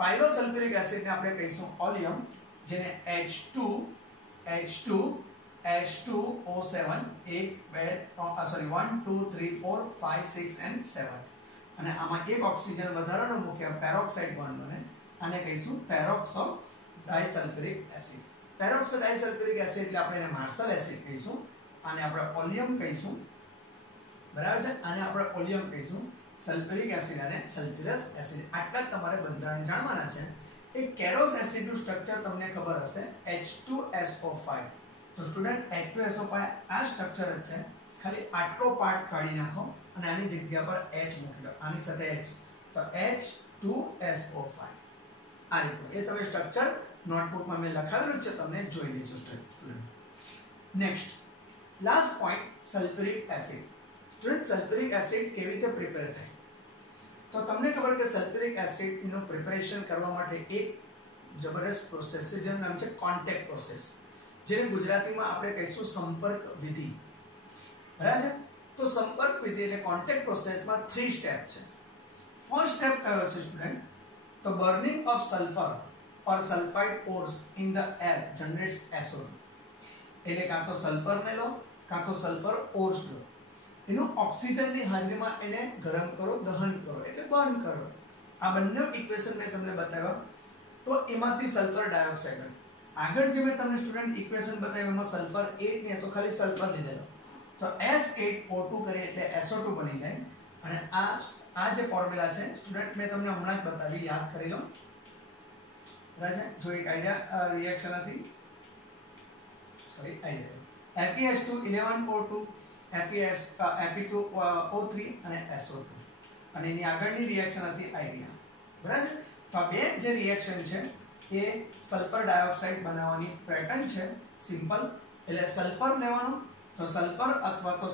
પાયરોસલ્ફ્યુરિક એસિડને આપણે કહીશું ઓલિયમ, જેને H2H2H2O7 1 2 3 4 5 6 and 7 અને આમાં એક ઓક્સિજન વધારાનો મૂક્યા પેરોક્સાઇડ બોન્ડ બને. આને કહીશું પેરોક્સો ડાઇસલ્ફ્યુરિક એસિડ. પેરોક્સો ડાઇસલ્ફ્યુરિક એસિડ એટલે આપણે એને માર્શલ એસિડ કહીશું. આને આપણે ઓલિયમ કહીશું. બરાબર છે? આને આપણે ઓલિયમ કહીશું. સલ્ફ્યુરિક એસિડ અને સલ્ફ્યુરસ એસિડ આટલા જ તમારે બંધારણ જાણવાના છે. એક કેરોસ એસિડનું સ્ટ્રક્ચર તમને ખબર હશે H2SO5. તો સ્ટુડન્ટ H2SO5 આ સ્ટ્રક્ચર જ છે. ખાલી આટલો પાર્ટ કાઢી નાખો અને આની જગ્યા પર H મૂકી દો, આની સાથે H, તો H2SO5 આ રીતનું. એ તમે સ્ટ્રક્ચર નોટબુકમાં મેં લખાવેલું છે, તમને જોઈ લેજો student. Next last point, sulphuric acid. Student sulphuric acid કેવી રીતે પ્રિપેર થાય? તો તમને ખબર કે સલ્ફ્યુરિક એસિડનું પ્રિપેરેશન કરવા માટે એક જબરદસ્ત પ્રોસેસ છે જેનું નામ છે કોન્ટેક્ટ પ્રોસેસ, જેને ગુજરાતીમાં આપણે કહીશું સંપર્ક વિધિ. બરાબર છે? તો સંપર્ક વિધિ એટલે કોન્ટેક્ટ પ્રોસેસમાં 3 સ્ટેપ છે. ફર્સ્ટ સ્ટેપ કયો છે સ્ટુડન્ટ? તો burning of sulphur or sulfide ores in the air generates SO2. એટલે કાં તો સલ્ફરને લો કાં તો સલ્ફર ઓર્સ લો, એનું ઓક્સિજનની હાજરીમાં એને ગરમ કરો, દહન કરો એટલે બર્ન કરો. આ બંને ઇક્વેશન મેં તમને બતાવ્યા. તો એમાંથી સલ્ફર ડાયોક્સાઇડ આગળ જે મેં તમને સ્ટુડન્ટ ઇક્વેશન બતાવ્યું એમાં સલ્ફર 8 ને તો ખાલી સલ્ફર લીધેલો, તો S8O2 કરીએ એટલે SO2 બની જાય. અને આ જે ફોર્મ્યુલા છે સ્ટુડન્ટ મેં તમને હમણાં જ બતાવી, યાદ કરી લો. રાજા જો એક આઈડિયા રિએક્શન હતી, sorry idea FeS2 11O2 Fe2O3 અને SO2 અને એની આગળની રિએક્શન હતી આઈડિયા. બરાબર? તો આ બે જે રિએક્શન છે એ સલ્ફર ડાયોક્સાઇડ બનાવવાની પેટર્ન છે. સિમ્પલ એટલે સલ્ફર લેવાનું, તો સલ્ફર અથવા તો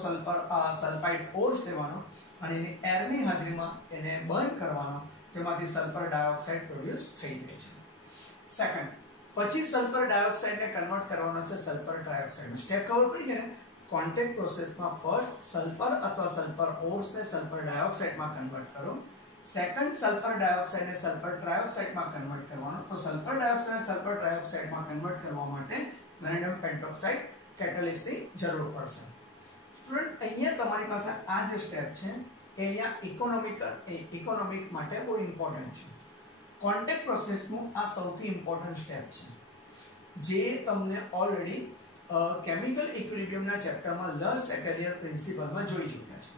સલ્ફાઇડ ઓર્સ લેવાનો અને એની એરની હાજરીમાં એને બર્ન કરવાનો, તેમાંથી સલ્ફર ડાયોક્સાઇડ પ્રોડ્યુસ થઈ જાય છે. સેકન્ડ, પછી સલ્ફર ડાયોક્સાઇડને કન્વર્ટ કરવાનો છે સલ્ફર ટ્રાયોક્સાઇડમાં. સ્ટેપ ખબર પડી કે ને? કોન્ટેક્ટ પ્રોસેસમાં ફર્સ્ટ સલ્ફર અથવા સલ્ફર ઓર્સને સલ્ફર ડાયોક્સાઇડમાં કન્વર્ટ કરો. સેકન્ડ સલ્ફર ડાયોક્સાઇડને સલ્ફર ટ્રાયોક્સાઇડમાં કન્વર્ટ કરવાનો. તો સલ્ફર ડાયોક્સાઇડ સલ્ફર ટ્રાયોક્સાઇડમાં કન્વર્ટ કરવા માટે વેનેડિયમ પેન્ટોક્સાઇડ કેટાલિસ્ટની જરૂર પડશે. સ્ટુડન્ટ અહીંયા તમારી પાસે આ જે સ્ટેપ છે એ અહીંયા ઇકોનોમિક માટે બહુ ઇમ્પોર્ટન્ટ છે. કોન્ટેક્ટ પ્રોસેસનું આ સૌથી ઇમ્પોર્ટન્ટ સ્ટેપ છે જે તમને ઓલરેડી કેમિકલ ઇક્વિલિબ્રિયમના ચેપ્ટરમાં લસ એટેલિયર પ્રિન્સિપલમાં જોઈ ચૂક્યા છે.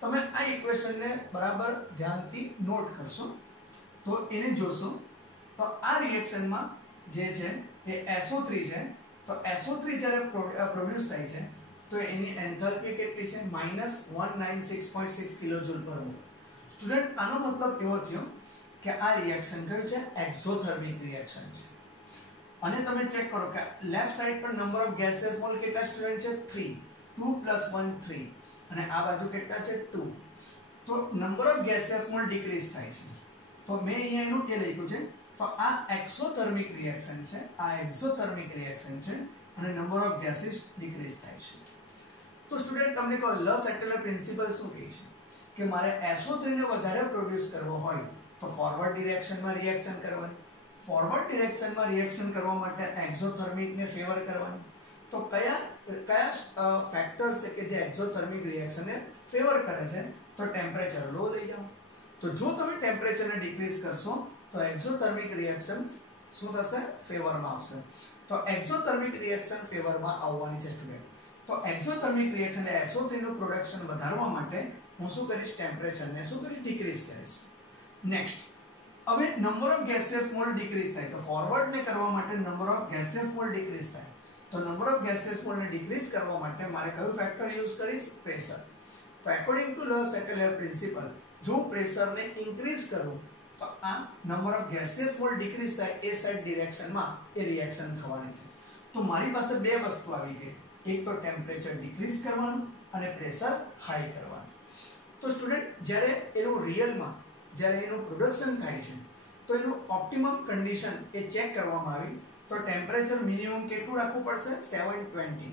તમે આ ઇક્વેશનને બરાબર ધ્યાનથી નોટ કરશો તો એને જોશો તો આ રિએક્શનમાં જે છે એ SO3 છે. તો SO3 જ્યારે પ્રોડ્યુસ થાય છે તો એની એન્થાલ્પી કેટલી છે? -196.6 કિલોજૂલ પર મોલ. સ્ટુડન્ટ આનો મતલબ એવો થયો કે આ રિએક્શન કયું છે? એક્ઝોથર્મિક રિએક્શન છે. અને તમે ચેક કરો કે લેફ્ટ સાઈડ પર નંબર ઓફ ગેસીયસ મોલ કેટલા સ્ટુડન્ટ છે? 3. 2 + 1 3 અને આ બાજુ કેટલા છે? 2. તો number of gaseous mall decrease થાય છે. તો મેં અહીંયા એનું એ લખ્યું છે. તો આ એક્સોથર્મિક રિએક્શન છે, આ એક્ઝોથર્મિક રિએક્શન છે અને નંબર ઓફ ગેસીસ ડિક્રીઝ થાય છે. તો સ્ટુડન્ટ તમને કહો લસ એટેલિયર પ્રિન્સિપલ શું કહે છે કે મારે SO3 ને વધારે પ્રોડ્યુસ કરવો હોય તો ફોરવર્ડ ડિરેક્શનમાં રિએક્શન કરવાની. ફોરવર્ડ ડિરેક્શનમાં રિએક્શન કરવા માટે એક્ઝોથર્મિકને ફેવર કરવાની. તો કયા ફેક્ટર્સ છે કે જે એક્ઝોથર્મિક રિએક્શનને ફેવર કરે છે? તો ટેમ્પરેચર લો લઈ જાઓ. તો જો તમે ટેમ્પરેચરને ડિક્રીઝ કરશો તો तो एक्सोथर्मिक रिएक्शन શું થશે ફેવરમાં આવશે તો એક્સોથર્મિક રિએક્શન ફેવરમાં આવવાની છે સ્ટુડન્ટ તો એક્સોથર્મિક રિએક્શન એટલે SO3 નું પ્રોડક્શન વધારવા માટે હું શું કરીશ ટેમ્પરેચરને શું કરીશ ડિક્રીઝ કરીશ નેક્સ્ટ હવે number of gaseous mall decrease થાય તો ફોરવર્ડ ને કરવા માટે number of gaseous mall decrease થાય તો નંબર ઓફ ગેસિયસ મોલ ને ડિક્રીઝ કરવા માટે મારે કયું ફેક્ટર યુઝ કરીશ પ્રેશર તો according to law second principal જો પ્રેશર ને ઇન્ક્રીઝ કરું તો આ number of gaseous mall decrease થાય એ સાઇડ ડિરેક્શનમાં એ રિએક્શન થવાની છે તો મારી પાસે બે વસ્તુ આવી ગઈ એક તો ટેમ્પરેચર ડિક્રીઝ કરવાનું અને પ્રેશર હાઈ કરવાનું તો સ્ટુડન્ટ જ્યારે એનું રિયલમાં જ્યારે એનું પ્રોડક્શન થાય છે તો એનું ઓપ્ટિમમ કન્ડિશન એ ચેક કરવામાં આવી તો ટેમ્પરેચર મિનિમમ કેટલું રાખવું પડશે 720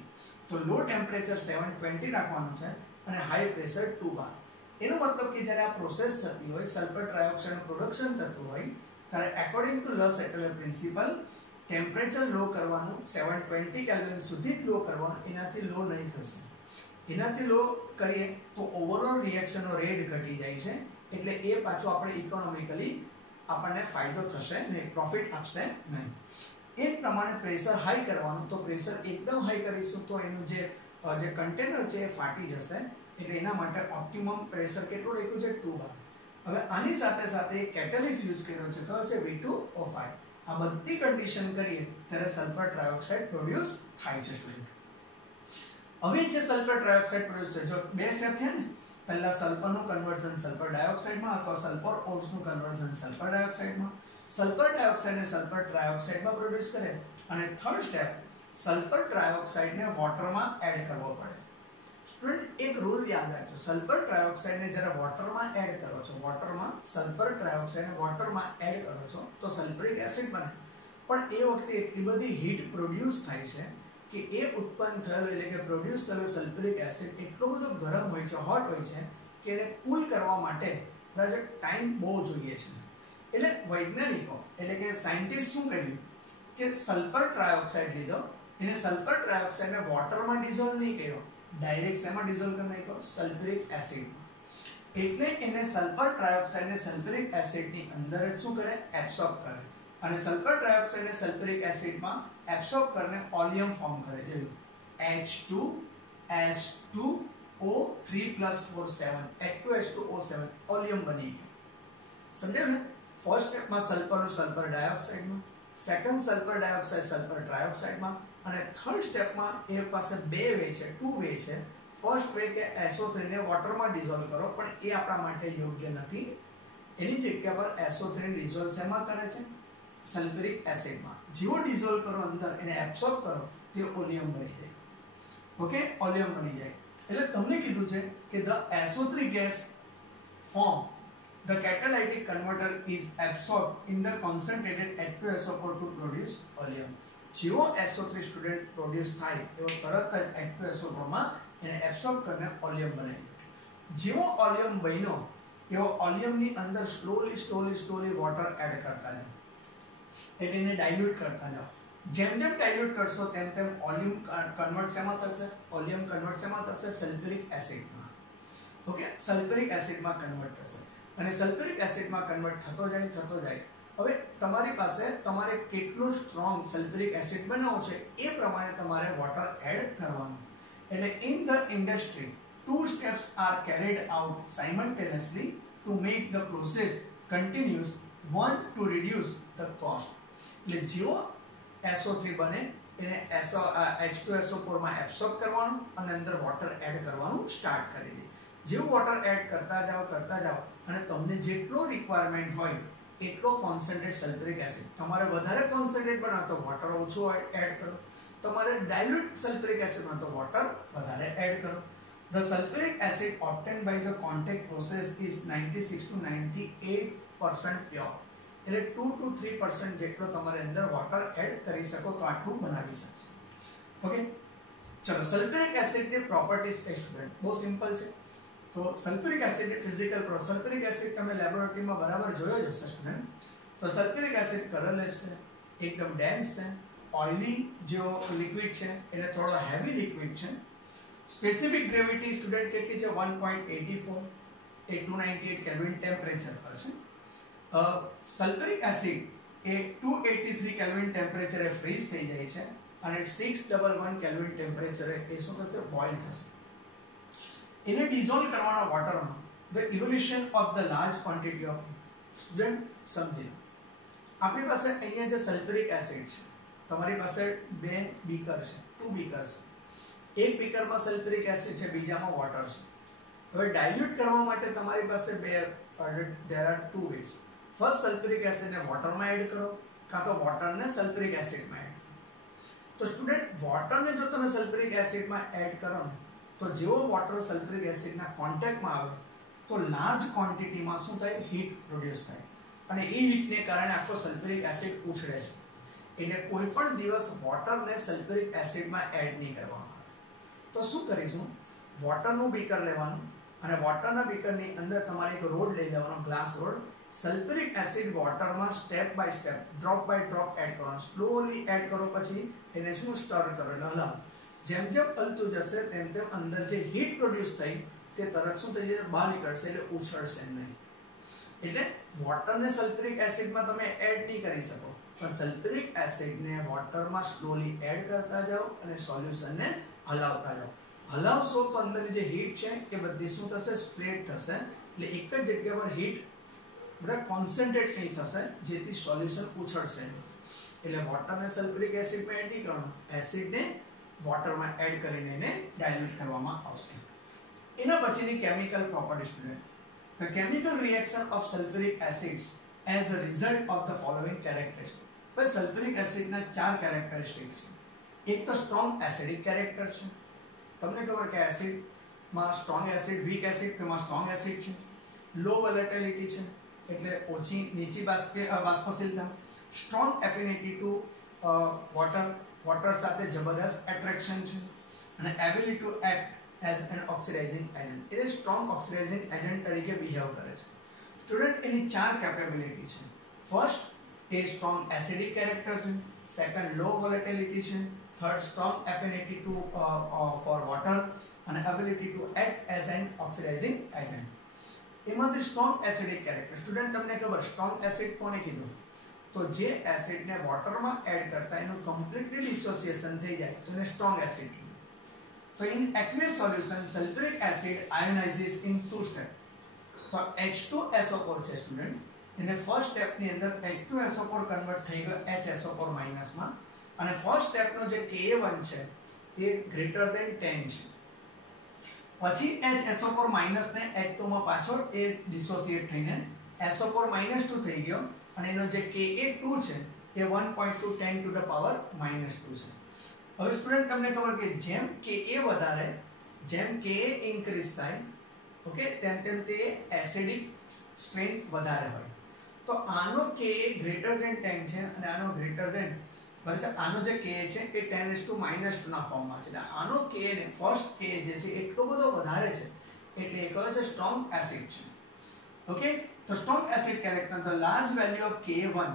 તો લો ટેમ્પરેચર 720 રાખવાનું છે અને હાઈ પ્રેશર 2 બાર એનો મતલબ કે જ્યારે આ પ્રોસેસ થતી હોય સલ્ફર ટ્રાયોક્સાઇડ નું પ્રોડક્શન થતું હોય ત્યારે according to law second principle temperature low કરવાનું 720 કેલ્વિન સુધી લો કરવાનું એનાથી લો નહીં થશે એનાથી લો કરીએ તો ઓવરઓલ રિએક્શનનો રેટ ઘટી જાય છે એટલે એ પાછું આપણે ઇકોનોમિકલી આપણને ફાયદો થશે નહીં પ્રોફિટ આપશે નહીં એ પ્રમાણે પ્રેશર હાઈ કરવાનું તો પ્રેશર એકદમ હાઈ કરીશું તો એનું જે કન્ટેનર છે એ ફાટી જશે એટલે એના માટે ઓપ્ટિમમ પ્રેશર કેટલું રાખ્યું છે 2 બાર હવે આની સાથે સાથે એક કેટેલિસ્ટ યુઝ કર્યો છે તો છે V2O5 આ બધી કન્ડિશન કરીએ ત્યારે સલ્ફર ટ્રાયોક્સાઇડ પ્રોડ્યુસ થાય છે સ્ટુડન્ટ હવે જે સલ્ફર ટ્રાયોક્સાઇડ પ્રોડ્યુસ થાય જો બે સ્ટેપ થયા ને પહેલા સલ્ફરનું કન્વર્ઝન સલ્ફર ડાયોક્સાઇડમાં અથવા સલ્ફર ઓર્સનું કન્વર્ઝન સલ્ફર ડાયોક્સાઇડમાં સલ્ફર ડાયોક્સાઇડને સલ્ફર ટ્રાયોક્સાઇડમાં પ્રોડ્યુસ કરે અને થર્ડ સ્ટેપ સલ્ફર ટ્રાયોક્સાઇડને વોટરમાં એડ કરવો પડે સ્ટુડન્ટ એક રૂલ યાદ રાખજો સલ્ફર ટ્રાયોક્સાઇડને જ્યારે વોટરમાં એડ કરો છો વોટરમાં સલ્ફર ટ્રાયોક્સાઇડને વોટરમાં એડ કરો છો તો સલ્ફ્યુરિક એસિડ બને પણ એ વખતે એટલી બધી હીટ પ્રોડ્યુસ થાય છે કે એ ઉત્પન્ન થયેલો એટલે કે પ્રોડ્યુસ થયેલો સલ્ફ્યુરિક એસિડ એટલો બધો ગરમ હોય છે હોટ હોય છે કે એને કૂલ કરવા માટે ટાઈમ બહુ જોઈએ છે એટલે વૈજ્ઞાનિકો એટલે કે સાયન્ટિસ્ટ શું કર્યું કે સલ્ફર ટ્રાયોક્સાઇડ લીધો એને સલ્ફર ટ્રાયોક્સાઇડને વોટરમાં ડિઝોલ્વ નહીં કર્યો ડાયરેક્ટ શેમાં ડિઝોલ્વ કરી નાખ્યો સલ્ફ્યુરિક એસિડમાં એટલે એને સલ્ફર ટ્રાયોક્સાઇડને સલ્ફ્યુરિક એસિડની અંદર જ શું કરે એબ્સોર્બ કરે અને સલ્ફર ટ્રાયોક્સાઇડને સલ્ફ્યુરિક એસિડમાં એબ્સોર્બ કરીને ઓલિયમ ફોર્મ કરે જેવું H2S2O3+47 H2S2O7 ઓલિયમ બની ગયું સમજાયું ને ફર્સ્ટ સ્ટેપમાં સલ્ફરનું સલ્ફર ડાયોક્સાઇડમાં સેકન્ડ સલ્ફર ડાયોક્સાઇડ સલ્ફર ટ્રાયોક્સાઇડમાં અને થર્ડ સ્ટેપમાં એ પાસે બે વે છે ટુ વે છે ફર્સ્ટ વે કે SO3 ને વોટરમાં ડિઝોલ્વ કરો પણ એ આપણા માટે યોગ્ય નથી એની જગ્યા પર SO3 ડિઝોલ્વ શેમાં કરે છે સલ્ફ્યુરિક એસિડમાં જેવો ડિઝોલ્વ કરો અંદર એને એબ્સોર્બ કરો તે ઓલિયમ બની જાય ઓકે ઓલિયમ બની જાય એટલે તમને કીધું છે કે the SO3 gas form the catalytic converter is absorbed in the concentrated H2SO4 to produce oleum જેવો SO3 સ્ટુડન્ટ પ્રોડ્યુસ થાય એવો તરત જ H2SO4 માં એને એબ્સોર્બ કરીને ઓલિયમ બનાવી જેવો ઓલિયમ બન્યો એવો ઓલિયમની અંદર સ્લોલી વોટર એડ કરતા જાઓ એટલે એને ડાયલ્યુટ કરતા જાઓ જેમ ડાયલ્યુટ કરશો તેમ ઓલિયમ કન્વર્ટ શેમાં થશે ઓલિયમ કન્વર્ટ શેમાં થશે સલ્ફ્યુરિક એસિડમાં ઓકે સલ્ફ્યુરિક એસિડમાં કન્વર્ટ થશે અને સલ્ફ્યુરિક એસિડમાં કન્વર્ટ થતો જાય હવે તમારી પાસે તમારે કેટલો સ્ટ્રોંગ સલ્ફ્યુરિક એસિડ બનાવવો છે એ પ્રમાણે તમારે વોટર એડ કરવાનું એટલે in the industry two steps are carried out simultaneously to make the process continuous. One, to reduce the cost. એટલે જેવો SO3 બને એને H2SO4 માં એબ્સોર્બ કરવાનું અને અંદર વોટર એડ કરવાનું સ્ટાર્ટ કરી દે જેવું વોટર એડ કરતા જાઓ અને તમને જેટલો રિક્વાયરમેન્ટ હોય એટલો કોન્સન્ટ્રેટ સલ્ફ્યુરિક એસિડ તમારે વધારે કોન્સન્ટ્રેટ બનાવો તો વોટર ઓછો એડ કરો તમારે ડાયલ્યુટ સલ્ફ્યુરિક એસિડમાં તો વોટર વધારે એડ કરો The sulfuric acid obtained by the contact process is 96 to 98% pure. એટલે 2 to 3% જેટલો તમારે અંદર વોટર એડ કરી શકો તો આટલું બનાવી શકશો ઓકે ચલો સલ્ફ્યુરિક એસિડ ની પ્રોપર્ટીઝ કે સ્ટુડન્ટ બહુ સિમ્પલ છે તો સલ્ફ્યુરિક એસિડ ની ફિઝિકલ સલ્ફ્યુરિક એસિડ તમે લેબોરેટરીમાં બરાબર જોયો જ હશે સ્ટુડન્ટ તો સલ્ફ્યુરિક એસિડ કલરલેસ છે એકદમ ડેન્સ છે ઓઇલી જો લિક્વિડ છે એટલે થોડો હેવી લિક્વિડ છે સ્પેસિફિક ગ્રેવિટી સ્ટુડન્ટ કેટલી છે 1.84 એ 298 કેલ્વિન ટેમ્પરેચર પર છે સલ્ફ્યુરિક એસિડ એ 283 કેલ્વિન ટેમ્પરેચરે ફ્રીઝ થઈ જાય છે અને 611 કેલ્વિન ટેમ્પરેચરે એ શું થશે બોઇલ થશે. એને ડિઝોલ્વ કરવાના વોટરમાં the evolution of the large quantity of student સમજી લો. આપણી પાસે અહીંયા જે સલ્ફ્યુરિક એસિડ છે, તમારી પાસે બે બીકર છે, 2 બીકર્સ. એક બીકરમાં સલ્ફ્યુરિક એસિડ છે, બીજામાં વોટર છે. હવે ડાયલ્યુટ કરવા માટે તમારી પાસે there are 2 ways. First sulphuric એસિડને વોટરમાં એડ કરો કાં તો વોટરને સલ્ફ્યુરિક એસિડમાં એડ કરો. તો સ્ટુડન્ટ વોટરને જો તમે સલ્ફ્યુરિક એસિડમાં એડ કરો ને તો જેવો વોટર સલ્ફ્યુરિક એસિડના કોન્ટેક્ટમાં આવે તો લાર્જ ક્વોન્ટિટીમાં શું થાય હીટ પ્રોડ્યુસ થાય અને એ હીટને કારણે આખો સલ્ફ્યુરિક એસિડ ઉછળે છે. એટલે કોઈ પણ દિવસ વોટરને સલ્ફ્યુરિક એસિડમાં એડ નહીં કરવામાં આવે. તો શું કરીશું, વોટરનું બીકર લેવાનું અને વોટરના બીકરની અંદર તમારે એક રોડ લઈ લેવાનો, ગ્લાસ રોડ. સલ્ફ્યુરિક એસિડ વોટરમાં step by step drop by drop add કરવાનો, સ્લોલી એડ કરો, પછી એને શું સ્ટર કરો એટલે હલાવો. જેમ જેમ હલતું જશે તેમ તેમ અંદર જે હીટ પ્રોડ્યુસ થઈ તે તરત શું થઈ જશે બહાર નીકળશે એટલે ઉછળશે નહીં. એટલે વોટરને સલ્ફ્યુરિક એસિડમાં તમે એડ નહીં કરી શકો પણ સલ્ફ્યુરિક એસિડને વોટરમાં સ્લોલી એડ કરતા જાઓ અને સોલ્યુશનને હલાવતા જાઓ. હલાવશો તો અંદરની જે હીટ છે એ બધી શું થશે સ્પ્રેડ થશે એટલે એક જ જગ્યા પર હીટ બધા કોન્સન્ટ્રેટ નહીં થશે જેથી સોલ્યુશન ઉછળશે. એટલે વોટરને સલ્ફ્યુરિક એસિડમાં એડ નહીં કરવાનું, એસિડને વોટરમાં એડ કરીને એને ડાયલ્યુટ કરવામાં આવશે. એના પછીની chemical property student, the chemical reaction of sulfuric acids as a result of the following characteristics. ભાઈ સલ્ફ્યુરિક એસિડના 4 કેરેક્ટરિસ્ટિક્સ છે. એક તો સ્ટ્રોંગ એસિડિક કેરેક્ટર છે. તમને ખબર કે એસિડમાં સ્ટ્રોંગ એસિડ, વીક એસિડ તેમાં સ્ટ્રોંગ એસિડ છે. લો વોલેટિલિટી છે એટલે ઓછી નીચી બાષ્પશીલતા. સ્ટ્રોંગ એફિનિટી ટુ વોટર સાથે જબરદસ્ત એટ્રેક્શન છે અને ability to act as an oxidizing agent. એટલે સ્ટ્રોંગ ઓક્સિડાઇઝિંગ એજન્ટ તરીકે બિહેવ કરે છે. સ્ટુડન્ટ એની 4 કેપેબિલિટી છે. ફર્સ્ટ એ સ્ટ્રોંગ એસિડિક કેરેક્ટર છે, સેકન્ડ લો વોલેટિલિટી છે, third strong affinity to for water અને ability to act as an oxidizing agent. એમાંથી સ્ટ્રોંગ એસિડિક કેરેક્ટર, સ્ટુડન્ટ તમને ખબર સ્ટ્રોંગ એસિડ કોને કીધું, તો જે એસિડને વોટરમાં એડ કરતા એનું કમ્પ્લીટલી ડિસોસિએશન થઈ જાય તો એને strong acid. So in aqueous solution, sulfuric acid ionizes in 2 steps. તો H2SO4 છે સ્ટુડન્ટ, એને ફર્સ્ટ સ્ટેપ ની અંદર H2SO4 કન્વર્ટ થઈ ગયો HSO4 માઈનસ માં અને ફર્સ્ટ સ્ટેપ નો જે Ka1 છે તે ગ્રેટર ધેન 10 છે. પછી HSO4 માઈનસ ને H2 માં પાછો એ ડિસોસિએટ થઈને SO4 -2 થઈ ગયો અને એનો જે Ka2 છે એ 1.2 10 to the power -2 છે. હવે સ્ટુડન્ટ તમને ખબર કે જેમ Ka વધારે, જેમ Ka ઇન્ક્રીઝ થાય, ઓકે, તેમ તેમ તે એસિડિક સ્ટ્રેન્થ વધારે હોય. તો આનો Ka ગ્રેટર ધેન 10 છે અને આનો ગ્રેટર ધેન, બરાબર છે, આનો જે Ka છે એ 10⁻² ના ફોર્મમાં છે. આનો Ka ને ફર્સ્ટ Ka જે છે એટલો બધો વધારે છે એટલે એ કહે છે સ્ટ્રોંગ એસિડ છે. ઓકે, તો strong acid character, the large value of Ka1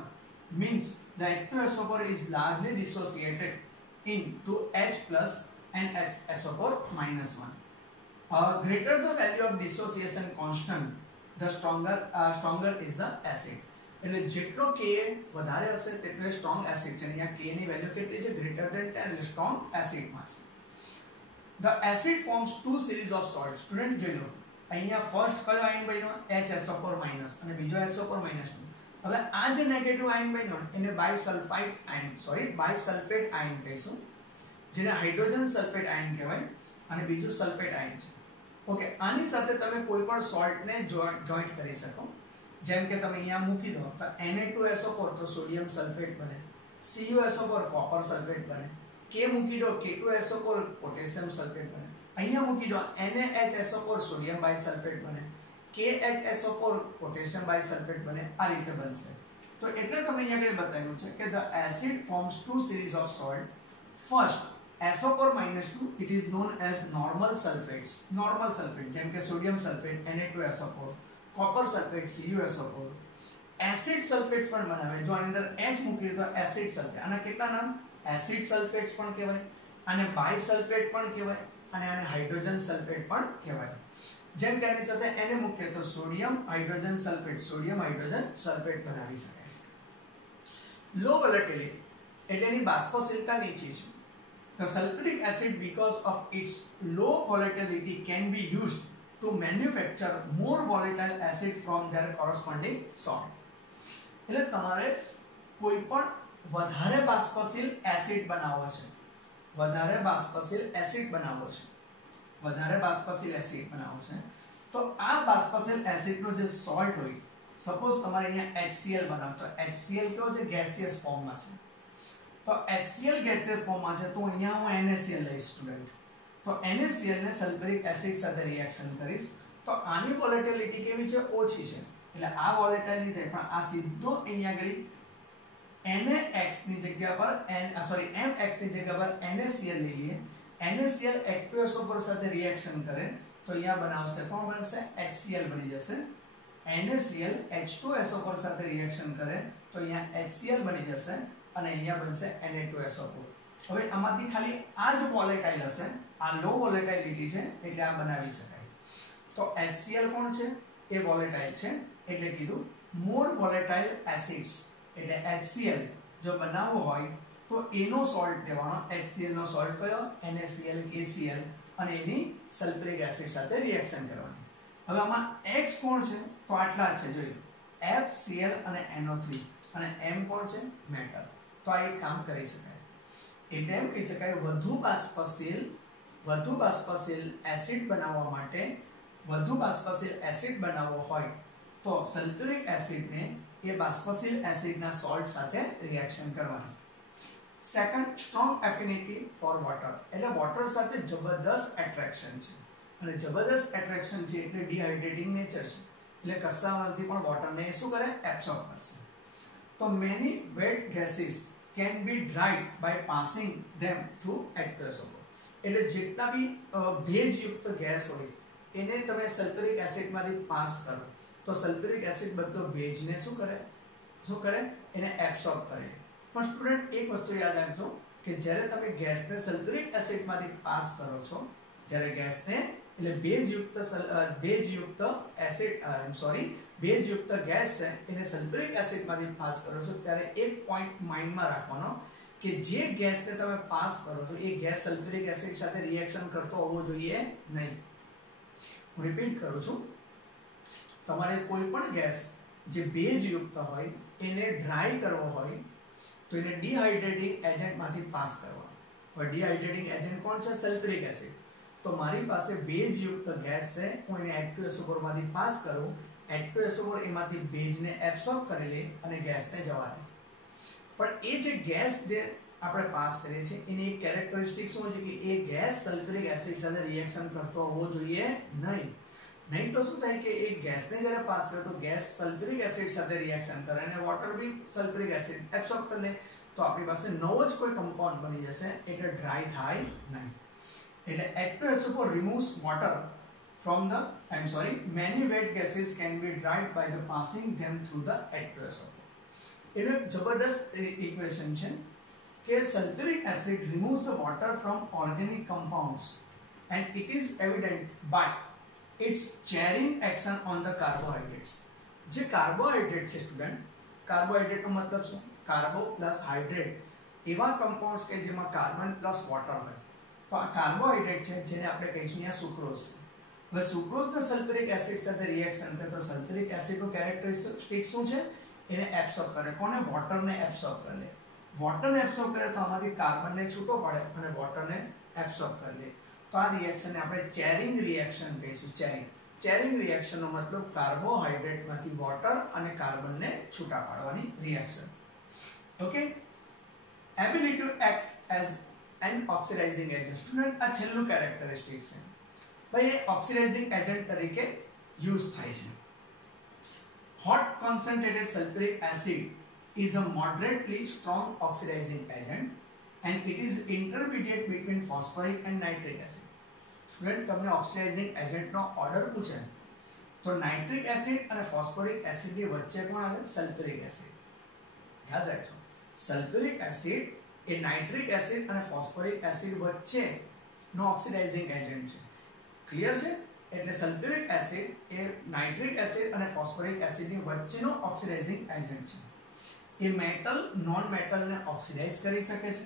means the H2SO4 is largely dissociated into H plus and SO4 minus 1. Greater the value of dissociation constant, the stronger is the acid. એટલે જેટલો Ka વધારે હશે તેટલો strong acid છે. અહીંયા Ka ની value કેટલી છે? ગ્રેટર ધેન 10 એટલે સ્ટ્રોંગ એસિડમાં છે. The acid forms 2 series of salts. Student જોઈ લો, અહીંયા ફર્સ્ટ કયો આયન બન્યો? HSO4 માઈનસ અને બીજો SO4 માઈનસ. હવે આ જે નેગેટિવ આયન બન્યો એને બાયસલ્ફેટ આયન કહીશું, જેને હાઇડ્રોજન સલ્ફેટ આયન કહેવાય અને બીજું સલ્ફેટ આયન છે. ઓકે, આની સાથે તમે કોઈ પણ સોલ્ટને જોઈન્ટ કરી શકો. જેમ કે તમે અહીંયા મૂકી દો તો Na2SO4 તો સોડિયમ સલ્ફેટ બને, CuSO4 કોપર સલ્ફેટ બને, K મૂકી દો K2SO4 પોટેશિયમ સલ્ફેટ બને, અહીંયા મૂકી દો NaHSO4 સોડિયમ બાયસલ્ફેટ બને, KHSO4 પોટેશિયમ બાયસલ્ફેટ બને. આ રીતે બનશે. તો એટલે તમે અહીંયા આગળ બતાવ્યું છે કે the acid forms 2 series of salt. First SO4 -2, it is known as normal sulfates. Normal sulfate જેમ કે sodium sulphate Na2SO4, copper sulphate CuSO4. Acid sulphate પણ બનાવે. જો આની અંદર H મૂકી તો એસિડ સલ્ફેટ. આના કેટલા નામ? એસિડ સલ્ફેટ્સ પણ કહેવાય, આને બાયસલ્ફેટ પણ કહેવાય અને આને હાઇડ્રોજન સલ્ફેટ પણ કહેવાય. જેમ કે આની સાથે એને મૂકીએ તો સોડિયમ હાઇડ્રોજન સલ્ફેટ બનાવી શકાય। લો વોલેટિલિટી એટલે એની બાષ્પશીલતા નીચી છે। The sulfuric acid, because of its low volatility, can be used to manufacture more volatile acid from their corresponding salt. એટલે તમારે કોઈ પણ વધારે બાષ્પશીલ એસિડ બનાવવો છે, તો આ બાષ્પશીલ એસિડનો જે સોલ્ટ હોય, સપોઝ તમારે અહીંયા HCl બનાવતો, HCl કેવો છે ગેસિયસ ફોર્મમાં છે, તો HCl ગેસિયસ ફોર્મમાં છે, તો અહીંયા હું NaCl લઈશ સ્ટુડન્ટ, તો NaCl ને સલ્ફ્યુરિક એસિડ સાથે રિએક્શન કરીશ તો આની વોલેટિલિટી કેવી છે ઓછી છે, એટલે આ વોલેટાઇલ નહીં થાય, પણ આ સીધો અહીંયા આગળ NaX ની જગ્યા પર MX ની જગ્યા પર NaCl લઈ લઈએ, NaCl H2SO4 સાથે રિએક્શન કરે તો અહીંયા બનાવશે કોણ બનશે HCl બની જશે, NaCl H2SO4 સાથે રિએક્શન કરે તો અહીંયા HCl બની જશે અને અહીંયા બનશે Na2SO4। હવે આમાંથી ખાલી આ જ વોલેટાઇલ હશે, આ લો વોલેટિલિટી છે એટલે આ બનાવી શકાય। તો HCl કોણ છે એ વોલેટાઇલ છે એટલે કીધું મોર વોલેટાઇલ એસિડ્સ એટલે HCl જો બનાવવો હોય તો એનો સોલ્ટ લેવાનો, HCl નો સોલ્ટ કયો NaCl KCl અને એની સલ્ફ્યુરિક એસિડ સાથે રિએક્શન કરવાની। હવે આમાં X કોણ છે તો આટલા જ છે, જોઈ લો FCl અને NO3 અને M કોણ છે મેટલ, તો આ એક કામ કરી શકાય। એટલે એમ કહી શકાય વધુ બાષ્પશીલ એસિડ બનાવવા માટે, વધુ બાષ્પશીલ એસિડ બનાવવો હોય તો સલ્ફ્યુરિક એસિડને એ બાષ્પશીલ એસિડના સોલ્ટ સાથે રિએક્શન કરવાની। Second, strong affinity for water, એટલે વોટર સાથે જબરદસ્ત એટ્રેક્શન છે, અને જબરદસ્ત એટ્રેક્શન છે એટલે ડિહાઇડ્રેટિંગ નેચર છે, એટલે કશામાંથી પણ વોટરને શું કરે એબ્સોર્બ કરશે। તો many wet gases can be dried by passing them through H2SO4, એટલે જેટલા બી ભેજયુક્ત ગેસ હોય એને તમે સલ્ફ્યુરિક એસિડમાંથી પાસ કરો તો સલ્ફ્યુરિક એસિડ બધો ભેજને શું કરે એને એબ્સોર્બ કરે। પણ સ્ટુડન્ટ એક વસ્તુ યાદ રાખજો કે જ્યારે તમે ગેસને સલ્ફ્યુરિક એસિડમાંથી પાસ કરો છો, જ્યારે ગેસને એટલે ભેજયુક્ત ગેસ છે એને સલ્ફ્યુરિક એસિડમાંથી પાસ કરો છો ત્યારે એક પોઈન્ટ માઇન્ડમાં રાખવાનો કે જે ગેસને તમે પાસ કરો છો એ ગેસ સલ્ફ્યુરિક એસિડ સાથે રિએક્શન કરતો હોવો જોઈએ નહીં। હું રિપીટ કરું છું, તમારે કોઈ પણ ગેસ જે ભેજયુક્ત હોય એને ડ્રાય કરવો હોય તો એને ડિહાઇડ્રેટિંગ એજન્ટમાંથી પાસ કરવાનો। હવે ડિહાઇડ્રેટિંગ એજન્ટ કોણ છે સલ્ફ્યુરિક એસિડ, તો મારી પાસે ભેજયુક્ત ગેસ છે, હું એને H2SO4 માંથી પાસ કરું, H2SO4 એમાંથી ભેજને એબ્સોર્બ કરી લે અને ગેસને જવા દે। પણ એ જે ગેસ જે આપણે પાસ કરીએ છીએ એની એક કેરેક્ટરિસ્ટિક શું છે કે એ ગેસ સલ્ફ્યુરિક એસિડ સાથે રિએક્શન કરતો હોવો જોઈએ નહીં, નહીં તો શું થાય કે એ ગેસને જ્યારે પાસ કરે તો ગેસ સલ્ફ્યુરિક એસિડ સાથે રિએક્શન કરે અને વોટર બી સલ્ફ્યુરિક એસિડ એબ્સોર્બ કરી લે તો આપણી પાસે નવો જ કોઈ કમ્પાઉન્ડ બની જશે એટલે ડ્રાય થાય નહીં। એટલે H2SO4 removes water from the many wet gases can be dried by the passing them through the H2SO4। એટલે જબરદસ્ત ઇક્વેશન છે કે sulphuric acid removes the water from organic compounds and it is evident by its chairing action on the carbohydrates। જે carbohydrate છે student, કાર્બોહાઈડ્રેટનો મતલબ શું carbo plus hydrate, એવા compounds કે જેમાં કાર્બન પ્લસ વોટર હોય તો આ કાર્બોહાઈડ્રેટ છે જેને આપણે કહીશું અહીંયા સુક્રોઝ। હવે સુક્રોઝને સલ્ફ્યુરિક એસિડ સાથે રિએક્શન કરે તો સલ્ફ્યુરિક એસિડનું કેરેક્ટરિસ્ટિક શું છે એને એબ્સોર્બ કરે, કોને વોટરને એબ્સોર્બ કરે, વોટરને એબ્સોર્બ કરે તો આમાંથી કાર્બનને છૂટો પડે અને વોટરને એબ્સોર્બ કરી લે તો આ રિએક્શનને આપણે ચેરિંગ રિએક્શન કહીશું। ચેરિંગ રિએક્શનનો મતલબ કાર્બોહાઈડ્રેટમાંથી વોટર અને કાર્બનને છૂટા પાડવાની reaction. Okay, ability to act as an oxidizing agent, student આ છેલ્લું કેરેક્ટરિસ્ટિક છે ભાઈ, એ ઓક્સિડાઇઝિંગ એજન્ટ તરીકે યુઝ થાય છે। Hot concentrated sulfuric acid is a moderately strong oxidizing agent and it is intermediate between phosphoric and nitric acid। Student તમને oxidising એજન્ટનો order પૂછે તો નાઇટ્રિક એસિડ અને ફોસ્ફોરિક એસિડની વચ્ચે કોણ આવે સલ્ફ્યુરિક એસિડ। યાદ રાખજો સલ્ફ્યુરિક એસિડ એ નાઇટ્રિક એસિડ અને ફોસ્ફોરિક એસિડ વચ્ચેનો ઓક્સિડાઇઝિંગ એજન્ટ છે। ક્લિયર છે? એટલે સલ્ફ્યુરિક એસિડ એ નાઇટ્રિક એસિડ અને ફોસ્ફરિક એસિડની વચ્ચેનો ઓક્સિડાઇઝિંગ એજન્ટ છે. એ મેટલ નોન મેટલને ઓક્સિડાઇઝ કરી શકે છે,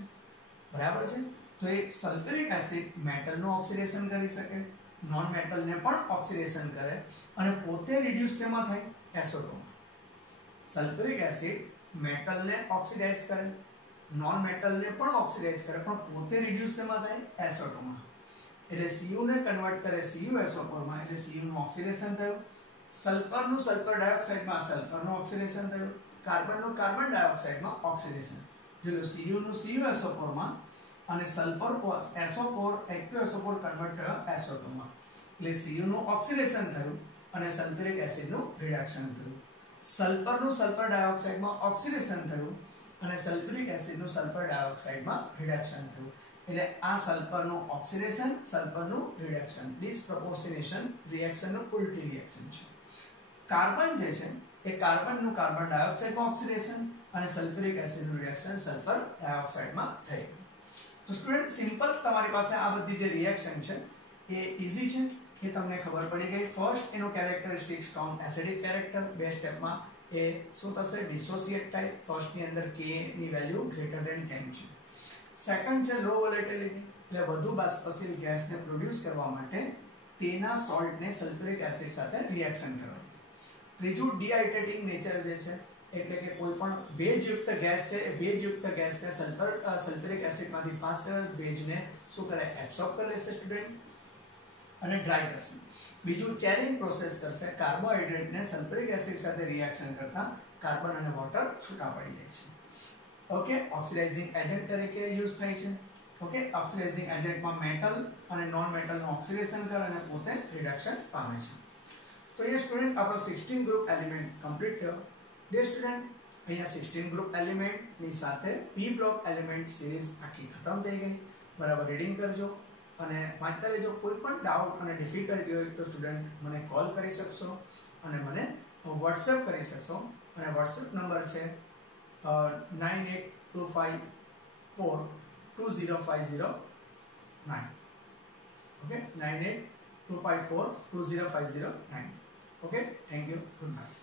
બરાબર છે. તો એ સલ્ફ્યુરિક એસિડ મેટલનું ઓક્સિડેશન કરી શકે, નોન મેટલને પણ ઓક્સિડેશન કરે અને પોતે રિડ્યુસ શેમાં થાય? SO2 માં. સલ્ફ્યુરિક એસિડ મેટલને ઓક્સિડાઇઝ કરે, નોન મેટલને પણ ઓક્સિડાઇઝ કરે, પણ પોતે રિડ્યુસ શેમાં થાય? SO2 માં. એટલે Cu ને કન્વર્ટ કરે CuSO4 માં, એટલે Cu નું ઓક્સિડેશન થયું. સલ્ફરનું સલ્ફર ડાયોક્સાઇડમાં સલ્ફરનું ઓક્સિડેશન થયું. કાર્બનનું કાર્બન ડાયોક્સાઇડમાં ઓક્સિડેશન. જો Cu નું CuSO4 માં અને સલ્ફર SO4 H2SO4 કન્વર્ટ થયો SO2 માં. એટલે Cu નું ઓક્સિડેશન થયું અને સલ્ફ્યુરિક એસિડનું રિડક્શન થયું. સલ્ફરનું સલ્ફર ડાયોક્સાઇડમાં ઓક્સિડેશન થયું અને સલ્ફ્યુરિક એસિડનું સલ્ફર ડાયોક્સાઇડમાં રિડક્શન થયું. એટલે આ સલ્ફરનું ઓક્સિડેશન, સલ્ફરનું રિડક્શન, ડિસપ્રોપોર્શનેશન રિએક્શનનું ઉલટી રિએક્શન છે. કાર્બન જે છે એ કાર્બનનું કાર્બન ડાયોક્સાઇડમાં ઓક્સિડેશન અને સલ્ફ્યુરિક એસિડનું રિડક્શન સલ્ફર ડાયોક્સાઇડમાં થઈ ગયું. તો સ્ટુડન્ટ સિમ્પલ તમારી પાસે આ બધી જે રિએક્શન છે એ ઈઝી છે, એ તમને ખબર પડી ગઈ. ફર્સ્ટ એનો કેરેક્ટરિસ્ટિક સ્ટ્રોંગ એસિડિક કેરેક્ટર, બે સ્ટેપમાં એ શું થશે? ડિસોસિએટ ટાઈપ. ફર્સ્ટની અંદર K ની વેલ્યુ ગ્રેટર ધેન 10 છે. સેકન્ડ છે લો વોલેટિલિટી, એટલે વધુ બાષ્પશીલ ગેસને પ્રોડ્યુસ કરવા માટે તેના સોલ્ટને સલ્ફ્યુરિક એસિડ સાથે રિએક્શન કરવાનું. ત્રીજું ડિહાઇડ્રેટિંગ નેચર જે છે, એટલે કે કોઈ પણ ભેજયુક્ત ગેસ છે એ ભેજયુક્ત ગેસને સલ્ફ્યુરિક એસિડમાંથી પાસ કરે, ભેજને શું કરે? એબ્સોર્બ કરી લેશે સ્ટુડન્ટ અને ડ્રાય કરશે. બીજું ચેરિંગ પ્રોસેસ કરશે, કાર્બોહાઈડ્રેટને સલ્ફ્યુરિક એસિડ સાથે રિએક્શન કરતા કાર્બન અને વોટર છૂટા પડી જાય છે. ઓકે, ઓક્સિડાઇઝિંગ એજન્ટ તરીકે યુઝ થાય છે. ઓકે, ઓક્સિડાઇઝિંગ એજન્ટમાં મેટલ અને નોન મેટલનું ઓક્સિડેશન કરે અને પોતે રિડક્શન પામે છે. તો એ સ્ટુડન્ટ આપણો 16 ગ્રુપ એલિમેન્ટ કમ્પ્લીટ થયો. બે સ્ટુડન્ટ અહીંયા 16 ગ્રુપ એલિમેન્ટની સાથે P બ્લોક એલિમેન્ટ સિરીઝ આખી ખતમ થઈ ગઈ. બરાબર રીડિંગ કરજો અને વાંચતા રહેજો. કોઈ પણ ડાઉટ અને ડિફિકલ્ટી હોય તો સ્ટુડન્ટ મને કોલ કરી શકશો અને મને વોટ્સએપ કરી શકશો. અને વોટ્સએપ નંબર છે 9825420509. Okay, 9825420509. Okay, thank you. Good night.